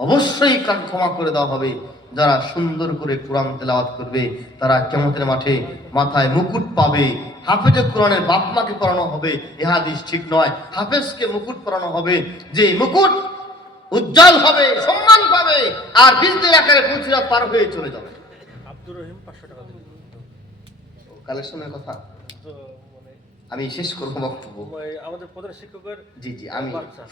অবশ্যই ক্ষমা করে দেওয়া হবে। যারা সুন্দর করে কোরআন তেলাওয়াত করবে, তারা কিয়ামতের মাঠে মাথায় মুকুট পাবে। হাফেজে কোরআনের বাপ মাকে পড়ানো হবে, এ হাদিস ঠিক নয়। হাফেজকে মুকুট পরানো হবে, যে মুকুট উজ্জ্বল হবে, সম্মান পাবে, আর বিজলির আকারে পুলসিরাত পার হয়ে চলে যাবে। আব্দুর রহিম 500 টাকা দিলেন। কালেকশনের কথা আমি শেষ করব বক্তব্য। আমাদের প্রধান শিক্ষকের জি আমি বাচ্চা।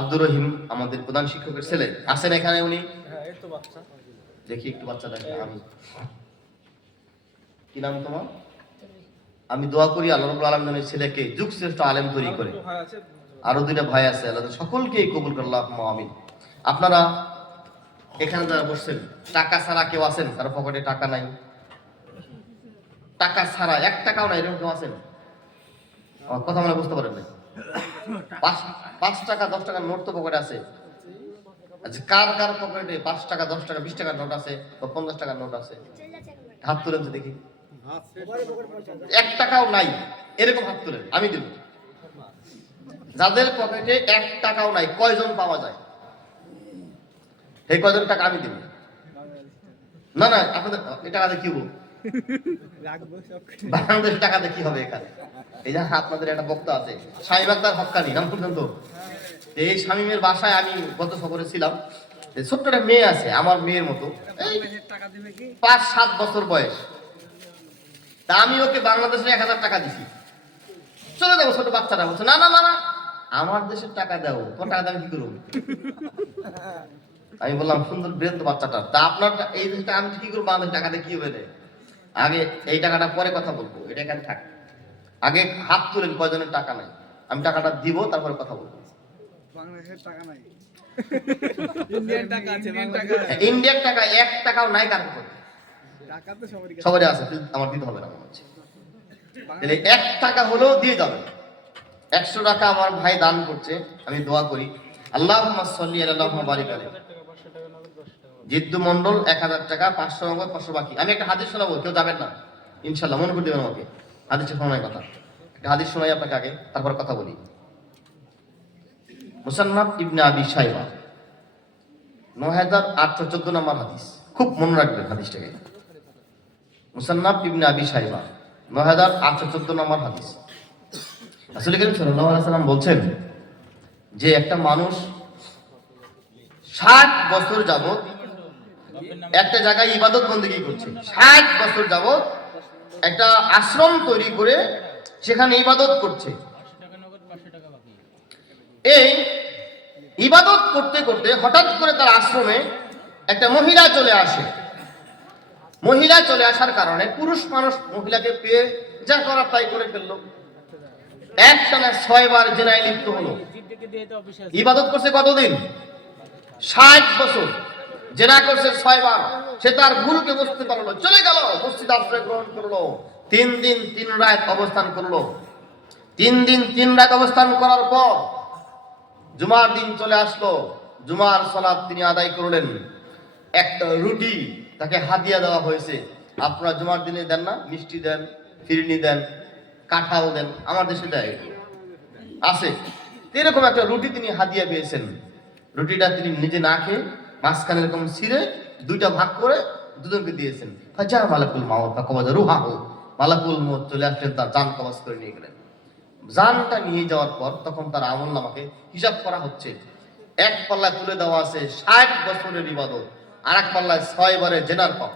আব্দুর রহিম আমাদের প্রধান শিক্ষকের ছেলে আছেন এখানে, উনি হ্যাঁ, এই তো বাচ্চা। দেখি একটু বাচ্চাটাকে। আমি কি নাম তোমার? আমি দোয়া করি আল্লাহ রাব্বুল আলামিনের ছেলেকে যুগ শ্রেষ্ঠ আলেম তৈরি করে। আরো 2টা ভাই আছে, আল্লাহ সকলকেই কবুল করে, আল্লাহুম্মা আমিন। আপনারা এখানে যারা বসছেন, টাকা ছাড়া কেউ আছেন? কারো পকেটে টাকা নাই? টাকা ছাড়া 1 টাকাও নাই এরকম কেউ আছেন? আমার কথা মনে বুঝতে পারেন না? 5 টাকা 10 টাকার নোট তো পকেটে আছে। আচ্ছা, কার কার পকেটে 5 টাকা 10 টাকা 20 টাকার নোট আছে বা 50 টাকার নোট আছে? হাত তুলেন তো দেখি। 1 টাকাও নাই এরকম হাত তুলেন, আমি দেব। যাদের পকেটে 1 টাকাও নাই, কয়জন পাওয়া যায়? এই কয়জন টাকা আমি দেব। না আপনাদের এই টাকাতে কি হবে? বাংলাদেশের টাকাতে কি হবে এখানে? এই যে আপনাদের একটা বক্তা আছে, শামীম আক্তার হক্কানি, নাম শুনছেন তো? এই শামীমের বাসায় আমি গত সফরে ছিলাম। ছোট্ট একটা মেয়ে আছে, আমার মেয়ের মতো, 5-7 বছর বয়স। তা আমি ওকে বাংলাদেশের 1000 টাকা দিছি, চলে যাবো। ছোট বাচ্চাটা বলছে, না আমার দেশের টাকা দাও, তোমার টাকা আমি কি করবো? আমি বললাম, সুন্দর ব্রেন তো বাচ্চাটা, তা আপনার এই দেশটা আমি কি করবো? বাংলাদেশের টাকাতে কি হবে? আগে এই টাকাটা পরে কথা বলবো, এটা এখানে থাক। আগে হাত তুলেন কয়জনের টাকা নাই, আমি টাকাটা দিব, তারপরে কথা বলবো। বাংলাদেশের টাকা নাই, ইন্ডিয়ার টাকা 1 টাকাও নাই কার পকেটে? টাকা তো সবারই আছে, আমার দিতে হবে না মনে হচ্ছে। তাহলে 1 টাকা হলেও দিয়ে যাবেন। 100 টাকা আমার ভাই দান করছে, আমি দোয়া করি, আল্লাহুম্মা সাল্লি আলা আল্লাহুম্মা বারিক আলাইহি। জিদ্দু মন্ডল 1000 টাকা, 500 নগদ, 500 বাকি। আমি একটা হাদিস শোনাবো, কেউ যাবেন না ইনশাআল্লাহ, মনে করে দেবেন আমাকে। হাদিস শোনানোর কথা, একটা হাদিস শোনাই আপনাকে আগে, তারপর কথা বলি। মুসান্নাফ ইবনে আবি শাইবা 9814 নম্বর হাদিস, খুব মনে রাখবেন হাদিসটাকে। মুসান্নাফ ইবনে আবি শাইবা 9814 নম্বর হাদিস। রাসূল করিম সাল্লাল্লাহু আলাইহি সাল্লাম বলছেন যে একটা মানুষ 60 বছর যাবত একটা জায়গায় ইবাদত বন্দেগী করছে, 60 বছর যাবত একটা আশ্রম তৈরি করে সেখানে ইবাদত করছে। এই ইবাদত করতে করতে হঠাৎ করে তার আশ্রমে একটা মহিলা চলে আসে। মহিলা চলে আসার কারণে পুরুষ মানুষ মহিলাকে পেয়ে যা করার তাই করে ফেললো। একটানা 6 বার জিনায় লিপ্ত হলো। ইবাদত করছে কতদিন? 60 বছর। জেনা করছে 6 বার। সে তার ভুলকে বুঝতে পারলো, চলে গেল মসজিদ আশ্রয় গ্রহণ করলো। 3 দিন 3 রাত অবস্থান করলো। 3 দিন 3 রাত অবস্থান করার পর জুমার দিন চলে আসলো। জুমার সালাত তিনি আদায় করলেন। একটা রুটি তাকে হাদিয়া দেওয়া হয়েছে। আপনারা জুমার দিনে দেন না? মিষ্টি দেন, ফিরনি দেন, কাঁঠাল দেন, আমার দেশে দেয় আছে। এরকম একটা রুটি তিনি হাদিয়া পেয়েছেন। রুটিটা তিনি নিজে না খেয়ে মাঝখানে এরকম ছিঁড়ে 2টা ভাগ করে দুজনকে দিয়েছেন। ফাজা মালাকুল মাউত ফাকাবাজা রুহাহু, মালাকুল মউত চলে আসলেন, তার জান কবজ করে নিয়ে গেলেন। জানটা নিয়ে যাওয়ার পর তখন তার আমলনামাকে হিসাব করা হচ্ছে। এক পাল্লায় তুলে দেওয়া আছে 60 বছরের ইবাদত, আর এক পাল্লায় 6 বারের জেনার পাপ।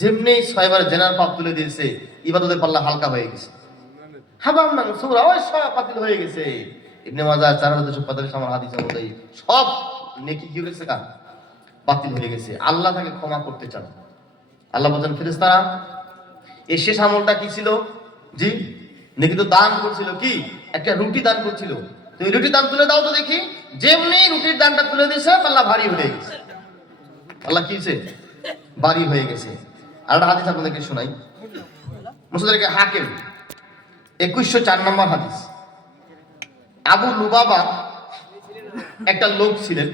যেমনি 6 বারের জেনার পাপ তুলে দিয়েছে, ইবাদতের পাল্লা হালকা হয়ে গেছে। হাবাম মানসুরা, ওই সব বাতিল হয়ে গেছে। ইবনে মাজাহ 4245 নম্বর হাদিস অনুযায়ী সব নেকি কি হয়েছে? কার বাতিল হয়ে গেছে। আল্লাহ তাকে ক্ষমা করতে চান। আল্লাহ বলেন ফেরেশতারা এই শেষ আমলটা কি ছিল? জি, নেকি তো দান করছিল। কি? একটা রুটি দান করছিল। তো এই রুটি দান তুলে দাও তো দেখি। যেমনি রুটির দানটা তুলে দিয়েছে, আল্লাহ ভারী হয়ে গেছে। আল্লাহ কি হয়েছে? ভারী হয়ে গেছে। আর একটা হাদিস আপনাদেরকে শোনাই। মুসনাদে হাকিম 2104 নম্বর হাদিস। আবু লুবাবা একটা লোক ছিলেন।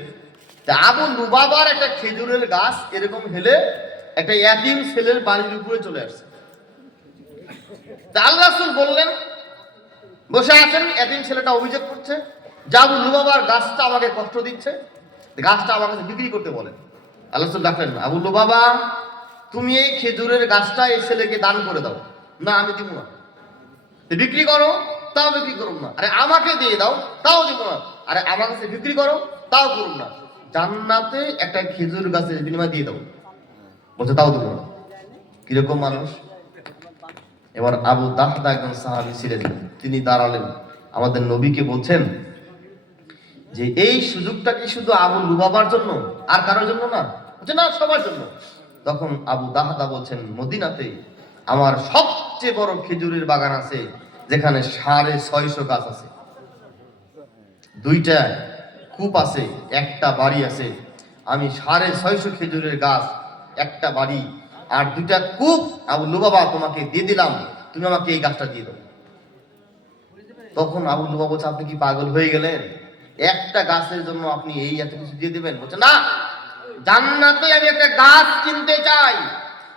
আবু লুবাবার একটা খেজুরের গাছ এরকম হেলে একটা ইয়াতীম ছেলের বাড়ির উপরে চলে আসছে। আল্লাহ রাসূল বললেন, বসে আছেন, ইয়াতীম ছেলেটা অভিযোগ করছে যে আবু লুবাবার গাছটা আমাকে কষ্ট দিচ্ছে, গাছটা আমার কাছে বিক্রি করতে বলেন। আল্লাহ রাসূল ডাকলেন, আবু লুবাবা, তুমি এই খেজুরের গাছটা এই ছেলেকে দান করে দাও। না, আমি দিব না। বিক্রি করো, তাও বিক্রি করুন না। আরে আমাকে দিয়ে দাও, তাও দিব না। আরে আমার কাছে বিক্রি করো, তাও করুন না। জান্নাতে একটা খেজুর গাছের বিনিময় দিয়ে দাও। বলছে তাও দিব না। কিরকম মানুষ! এবার আবু দাহদা একজন সাহাবী ছিলেন, তিনি দাঁড়ালেন, আমাদের নবীকে বলছেন যে এই সুযোগটা কি শুধু আবু লুবাবার জন্য, আর কারোর জন্য না? বলছে না, সবার জন্য। তখন আবু দাহদা বলছেন, মদিনাতে আমার সবচেয়ে বড় খেজুরের বাগান আছে, যেখানে 650 গাছ আছে, 2টা কূপ আছে, একটা বাড়ি আছে। আমি 650 খেজুরের গাছ, একটা বাড়ি আর 2টা কূপ আবু লুবাবা তোমাকে দিয়ে দিলাম, তুমি আমাকে এই গাছটা দিয়ে দাও। তখন আবু লুবাবা বলছে, আপনি কি পাগল হয়ে গেলেন? একটা গাছের জন্য আপনি এই এত কিছু দিয়ে দিবেন? বলছে না, জান্নাতে আমি একটা গাছ কিনতে চাই,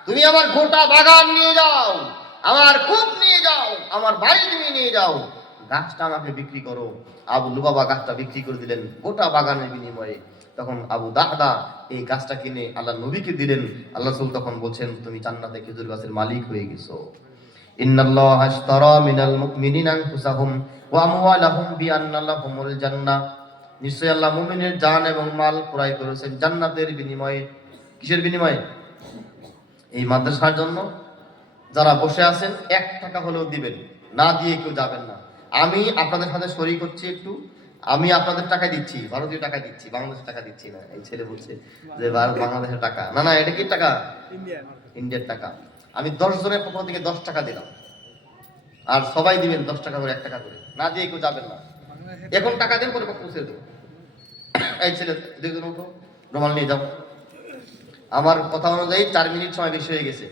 তুমি আমার গোটা বাগান নিয়ে যাও, আমার কূপ নিয়ে যাও, আমার বাড়ি তুমি নিয়ে যাও, গাছটা আমাকে বিক্রি করো। আবু লুবাবা গাছটা বিক্রি করে দিলেন গোটা বাগানের বিনিময়ে। তখন আবু দাহদা এই গাছটা কিনে আল্লাহ নবীকে দিলেন। আল্লাহ রাসূল তখন বলছেন, তুমি জান্নাতে খেজুর গাছের মালিক হয়ে গেছো। ইন্নাল্লাহা আশতারা মিনাল মুমিনিনা আনফুসাহুম ওয়া আমওয়ালাহুম বিআন্না লাহুমুল জান্নাহ, নিশ্চয়ই আল্লাহ মুমিনের জান এবং মাল ক্রয় করেছেন জান্নাতের বিনিময়ে। কিসের বিনিময়ে? এই মাদ্রাসার জন্য যারা বসে আছেন 1 টাকা হলেও দিবেন, না দিয়ে কেউ যাবেন না। আমি আপনাদের সাথে শরীক হচ্ছি একটু, আমি আপনাদের টাকা দিচ্ছি, ভারতীয় টাকা দিচ্ছি, বাংলাদেশের টাকা দিচ্ছি না। এই ছেলে বলছে যে বাংলাদেশের টাকা, না না, এটা কি টাকা? ইন্ডিয়ার টাকা। আমি 10 জনের পক্ষ থেকে 10 টাকা দিলাম, আর সবাই দিবেন 10 টাকা করে, 1 টাকা করে, না দিয়ে কেউ যাবেন না। এখন টাকা দেন, পরে পৌঁছে দেবো। এই ছেলে 2 জন উঠো, রুমাল নিয়ে যাও। আমার কথা অনুযায়ী 4 মিনিট সময় বেশি হয়ে গেছে।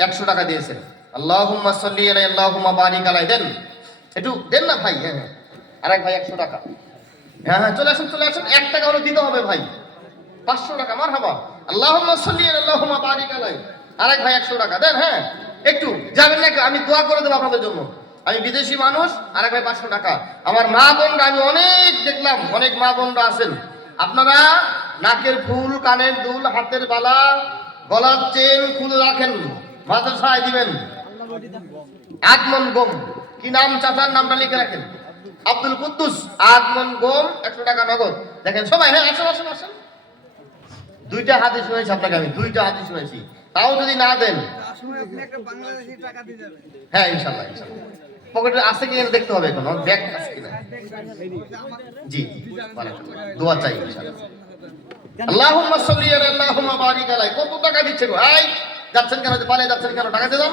100 টাকা দিয়েছেন। আল্লাহুম্মা সাল্লি আলাইহি আল্লাহুম্মা বারিক আলাইহি, দেন, একটু দেন না ভাই। হ্যাঁ, আরেক ভাই 100 টাকা। হ্যাঁ, চলে আসুন, চলে আসুন। 1 টাকা হলে দিতে হবে ভাই। 500 টাকা, মারহাবা। আল্লাহুম্মা সাল্লি আলাইহি আল্লাহুম্মা বারিক আলাইহি। আরেক ভাই 100 টাকা দেন। হ্যাঁ, একটু যাবেন না? আমি দোয়া করে দেবো আপনাদের জন্য। আমি বিদেশি মানুষ। আরেক ভাই 500 টাকা। আমার মা বোনরা, আমি অনেক দেখলাম, অনেক মা বোনরা আছেন, আপনারা নাকের ফুল, কানের দুল, হাতের বালা, গলার চেন খুলে রাখেন, মাদ্রাসায় দিবেন। 8 মণ গম, কি নাম চাচার নামটা লিখে রাখেন, আব্দুল কুদ্দুস। 8 মণ গম, 100 টাকা নগদ। দেখেন সবাই, হ্যাঁ আসেন আসেন আসেন। 2টা হাদিস শুনেছি আপনাকে, আমি 2টা হাদিস শুনেছি, তাও যদি না দেন, তার সময় আপনি একটা বাংলাদেশি টাকা দিয়ে যাবেন। হ্যাঁ ইনশাআল্লাহ ইনশাআল্লাহ। পকেটে আছে কিনা দেখতে হবে, এখন ব্যাগ আছে কিনা। জি দোয়া চাই ইনশাআল্লাহ। আল্লাহুম্মা সাল্লি আলা আল্লাহুম্মা বারিক আলাই। কত টাকা দিচ্ছেন? এই যাচ্ছেন কেন, পালিয়ে যাচ্ছেন কেন? টাকা দিয়ে দাও।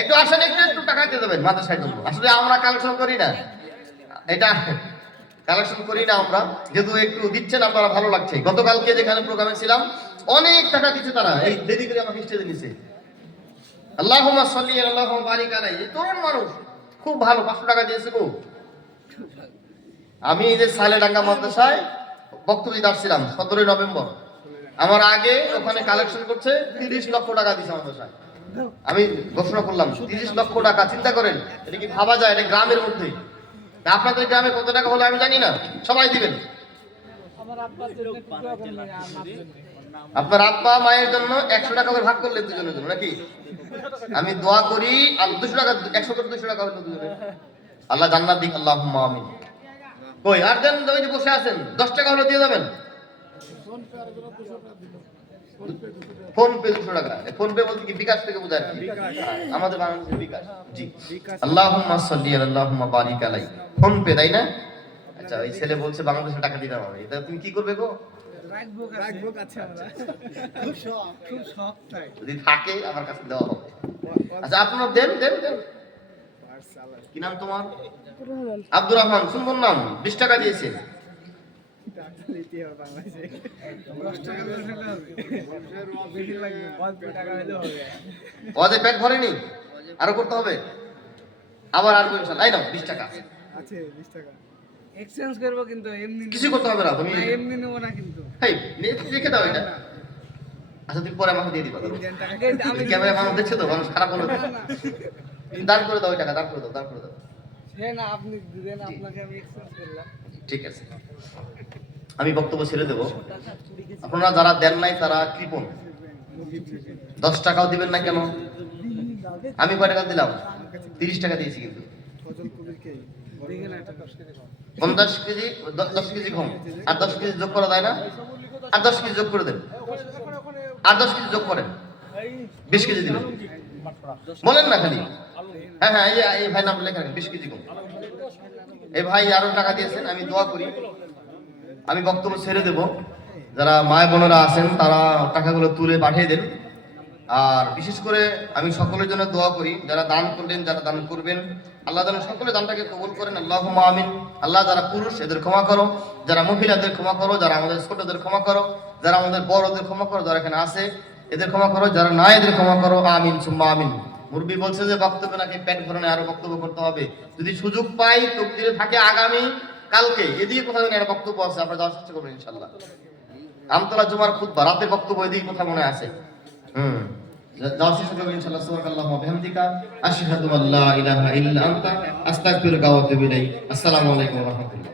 একটু আসেন, একটু টাকা দিয়ে দেবেন মাদ্রাসার জন্য। আসলে আমরা কালেকশন করি না, এটা কালেকশন করি না আমরা, যেহেতু একটু দিচ্ছেন আপনারা, ভালো লাগছে। গতকালকে যেখানে প্রোগ্রামে ছিলাম অনেক টাকা দিচ্ছে তারা, এই দেরি করে আমাকে স্টেজে নিছে। আল্লাহুম্মা সাল্লি আলা আল্লাহুম্মা বারিক আলাই। এই তরুণ মানুষ খুব ভালো, 500 টাকা দিয়েছে গো। আমি এই যে সালেডাঙ্গা মাদ্রাসায় বক্তব্য দিতে আসছিলাম 17 নভেম্বর, আমার আগে ওখানে কালেকশন করছে 30 লক্ষ টাকা দিয়েছে মাদ্রাসায়। আমি ঘোষণা করলাম 30 লক্ষ টাকা। চিন্তা করেন, এটা কি ভাবা যায়? এটা গ্রামের মধ্যে। আপনাদের গ্রামে কত টাকা হলো আমি জানি না, সবাই দিবেন। আপনার আব্বা মায়ের জন্য 100 টাকা করে ভাগ করলেন দুজনের জন্য নাকি? আমি দোয়া করি আর 200 টাকা, 100 করে 200 টাকা হলো দুজনে, আল্লাহ জান্নাত দিক, আল্লাহুম্মা আমিন। কই আর দেন, ওই যে বসে আছেন, 10 টাকা হলো দিয়ে যাবেন। ফোন পে 200 টাকা। ফোন পে বলতে কি বিকাশ থেকে বোঝায়? আমাদের বাংলাদেশের বিকাশ। জি আল্লাহুম্মা সাল্লি আলা আল্লাহুম্মা বারিক আলাই। ফোন পে, তাই না? আচ্ছা, ওই ছেলে বলছে বাংলাদেশে টাকা দিতে হবে, এটা তুমি কি করবে গো? রাখবো কাছে আমরা। খুব শখ তাই। যদি থাকে আমার কাছে দেওয়া হবে। আচ্ছা আপনারা দেন দেন দেন। কি নাম তোমার? আব্দুর রহমান। সুন্দর নাম। 20 টাকা দিয়েছে। টাকা দিতে হবে বাংলাদেশে। 10 টাকা দিলে হবে। বেশি লাগবে, 5 টাকা হলে হবে। ওদের পেট ভরেনি, আরো করতে হবে, আবার আসবো ইনশাআল্লাহ। এই নাও 20 টাকা আছে 20 টাকা। এক্সচেঞ্জ করব কিন্তু এমনি কিছু করতে হবে না, তুমি না, এমনি নেব না কিন্তু। এই লিখে দাও এটা। আচ্ছা তুমি পরে আমাকে দিয়ে দিবা। ইন্ডিয়ান টাকা আমি ক্যামেরা মানুষ দেখছে তো, মানুষ খারাপ হলো। তুমি দান করে দাও ওই টাকা, দান করে দাও, দান করে দাও। সে না, আপনি দিবেন, আপনাকে আমি এক্সচেঞ্জ করলাম। ঠিক আছে, আমি বক্তব্য ছেড়ে দেবো। আপনারা যারা দেন নাই তারা কৃপণ। 10 টাকাও দিবেন না কেন? আমি কয় টাকা দিলাম? 30 টাকা দিয়েছি কিন্তু। ফজল কবিরকে দেখেন একটা 10 কেজি কম। 50 কেজি, 10 কেজি কম, আর 10 কেজি যোগ করা যায় না? আর 10 কেজি যোগ করে দেন, আর 10 কেজি যোগ করেন, 20 কেজি দিবেন। বলেন না খালি। হ্যাঁ হ্যাঁ, এই ভাই নাম লেখা, 20 কেজি কম। এই ভাই আরো টাকা দিয়েছেন, আমি দোয়া করি। আমি বক্তব্য ছেড়ে দেব। যারা মায় বোনেরা আছেন তারা টাকাগুলো তুলে পাঠিয়ে দেন। আর বিশেষ করে আমি সকলের জন্য দোয়া করি, যারা দান করলেন, যারা দান করবেন, আল্লাহ যেন সকলে দানটাকে কবুল করেন। আল্লাহুম্মা আমিন। আল্লাহ যারা পুরুষ এদের ক্ষমা করো, যারা মহিলাদের ক্ষমা করো, যারা আমাদের ছোটদের ক্ষমা করো, যারা আমাদের বড়দের ক্ষমা করো, যারা এখানে আছে এদের ক্ষমা করো, যারা না এদের ক্ষমা করো। আমিন সুম্মা আমিন। মুরব্বী বলছে যে বক্তব্য নাকি পেট ভরণে আরো বক্তব্য করতে হবে। যদি সুযোগ পাই, তকদিরে থাকে আগামী কালকে এদিকে কোথাও একটা বক্তব্য আছে, আমরা যাওয়ার চেষ্টা করবো ইনশাল্লাহ। আমতলা জুমার খুতবা রাতের বক্তব্য এদিকে কথা মনে আছে। যাওয়ার চেষ্টা করবো ইনশাল্লাহ। সুবহানাল্লাহি ওয়া বিহামদিকা, আশহাদু আল্লা ইলাহা ইল্লা আনতা, আস্তাগফিরুকা ওয়া আতুবু ইলাইক। আসসালামু আলাইকুম ওয়া রাহমাতুল্লাহ।